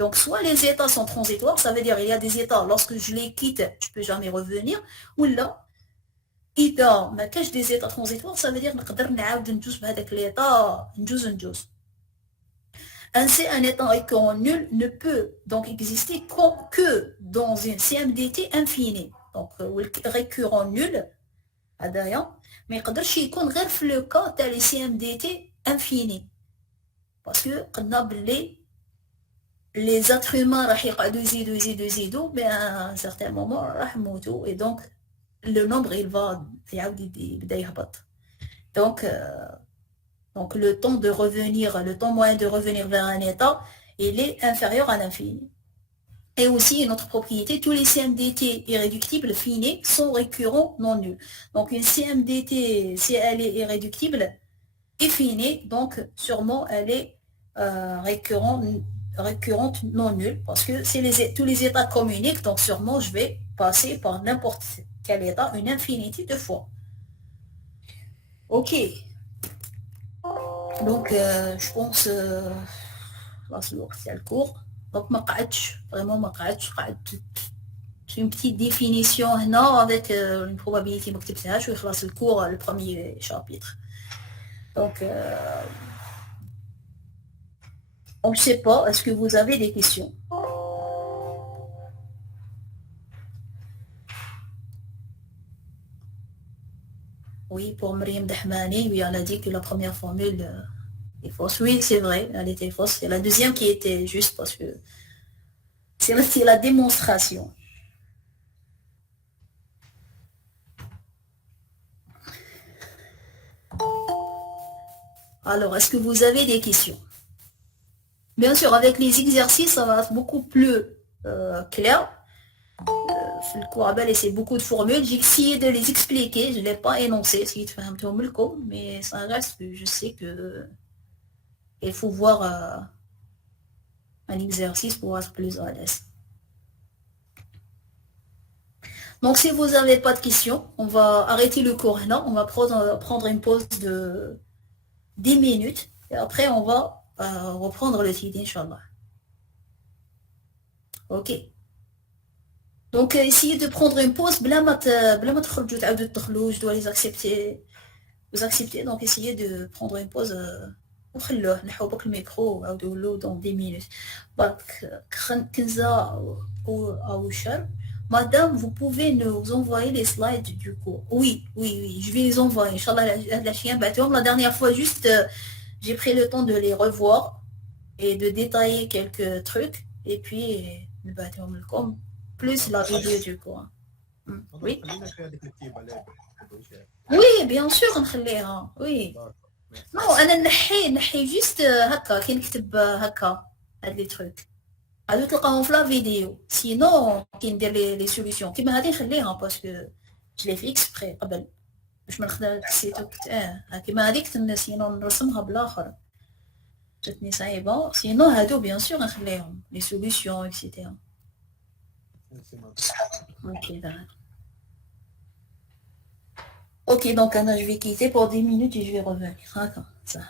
donc soit les états sont transitoires, ça veut dire il y a des états, lorsque je les quitte, je ne peux jamais revenir, ou là, إذا ما كاش des états transitoires, ça veut dire نقدر نعاود نجوز بهذاك l'état, نجوز. Ainsi, un état récurrent nul ne peut donc exister que dans une CMDT infinie. Donc, récurrent nul, mais il يقدرش يكون غير في le cas تاع les CMDT infini. Parce que les êtres humains راح يقعدوا يزيدوا mais à un certain moment راح يموتوا et donc le nombre il va يبدا يهبط. Donc le temps moyen de revenir vers un état, il est inférieur à l'infini. Et aussi, une autre propriété, tous les CMDT irréductibles finis sont récurrents non nuls. Donc une CMDT, si elle est irréductible et finie, donc sûrement elle est récurrente non nulle, parce que tous les états communiquent, donc sûrement je vais passer par n'importe quel état une infinité de fois. Ok. Donc, je pense خلاص الوقت تاع الكور. Donc ما قعدتش vraiment ما قعدتش قعدت une petite définition هنا avec une probabilité ما كتبتهاش ويخلص الكور le premier chapitre. Donc on ne sait pas, est-ce que vous avez des questions? Oui, pour Mriem Dahmani, oui, on a dit que la première formule est fausse. Oui, c'est vrai, elle était fausse. C'est la deuxième qui était juste parce que c'est la démonstration. Alors, est-ce que vous avez des questions? Bien sûr, avec les exercices, ça va être beaucoup plus clair. Le cours c'est beaucoup de formules. J'ai essayé de les expliquer, je ne l'ai pas énoncé, mais ça reste que je sais que il faut voir un exercice pour être plus à l'aise. Donc si vous n'avez pas de questions, on va arrêter le cours là, on va prendre une pause de 10 minutes et après on va reprendre le titre, Inch'Allah. Ok. Donc essayez de prendre une pause, je dois les accepter. Vous acceptez, donc essayez de prendre une pause. Le micro dans 10 minutes. Madame, vous pouvez nous envoyer les slides du cours. Oui, je vais les envoyer. Inch'Allah, la dernière fois, juste, j'ai pris le temps de les revoir et de détailler quelques trucs. Et puis, plus la vidéo du cours. Oui. Oui, bien sûr, oui. Non, انا نحي juste هكا كي نكتب هكا هاد لي تروك هادو تلقاهم في لا فيديو سينو كي ندير لي سوليوشن كيما هادي نخليها باسكو جلي في اكسبري قبل باش ما نخدم السيتو كيما هاديك سينو نرسمها بالاخر جاتني صعيبه سينو هادو بيان سور نخليهم لي سوليوشن اكسيتيرا اوكي d'accord. Ok, donc Anna, je vais quitter pour 10 minutes et je vais revenir. D'accord, ça.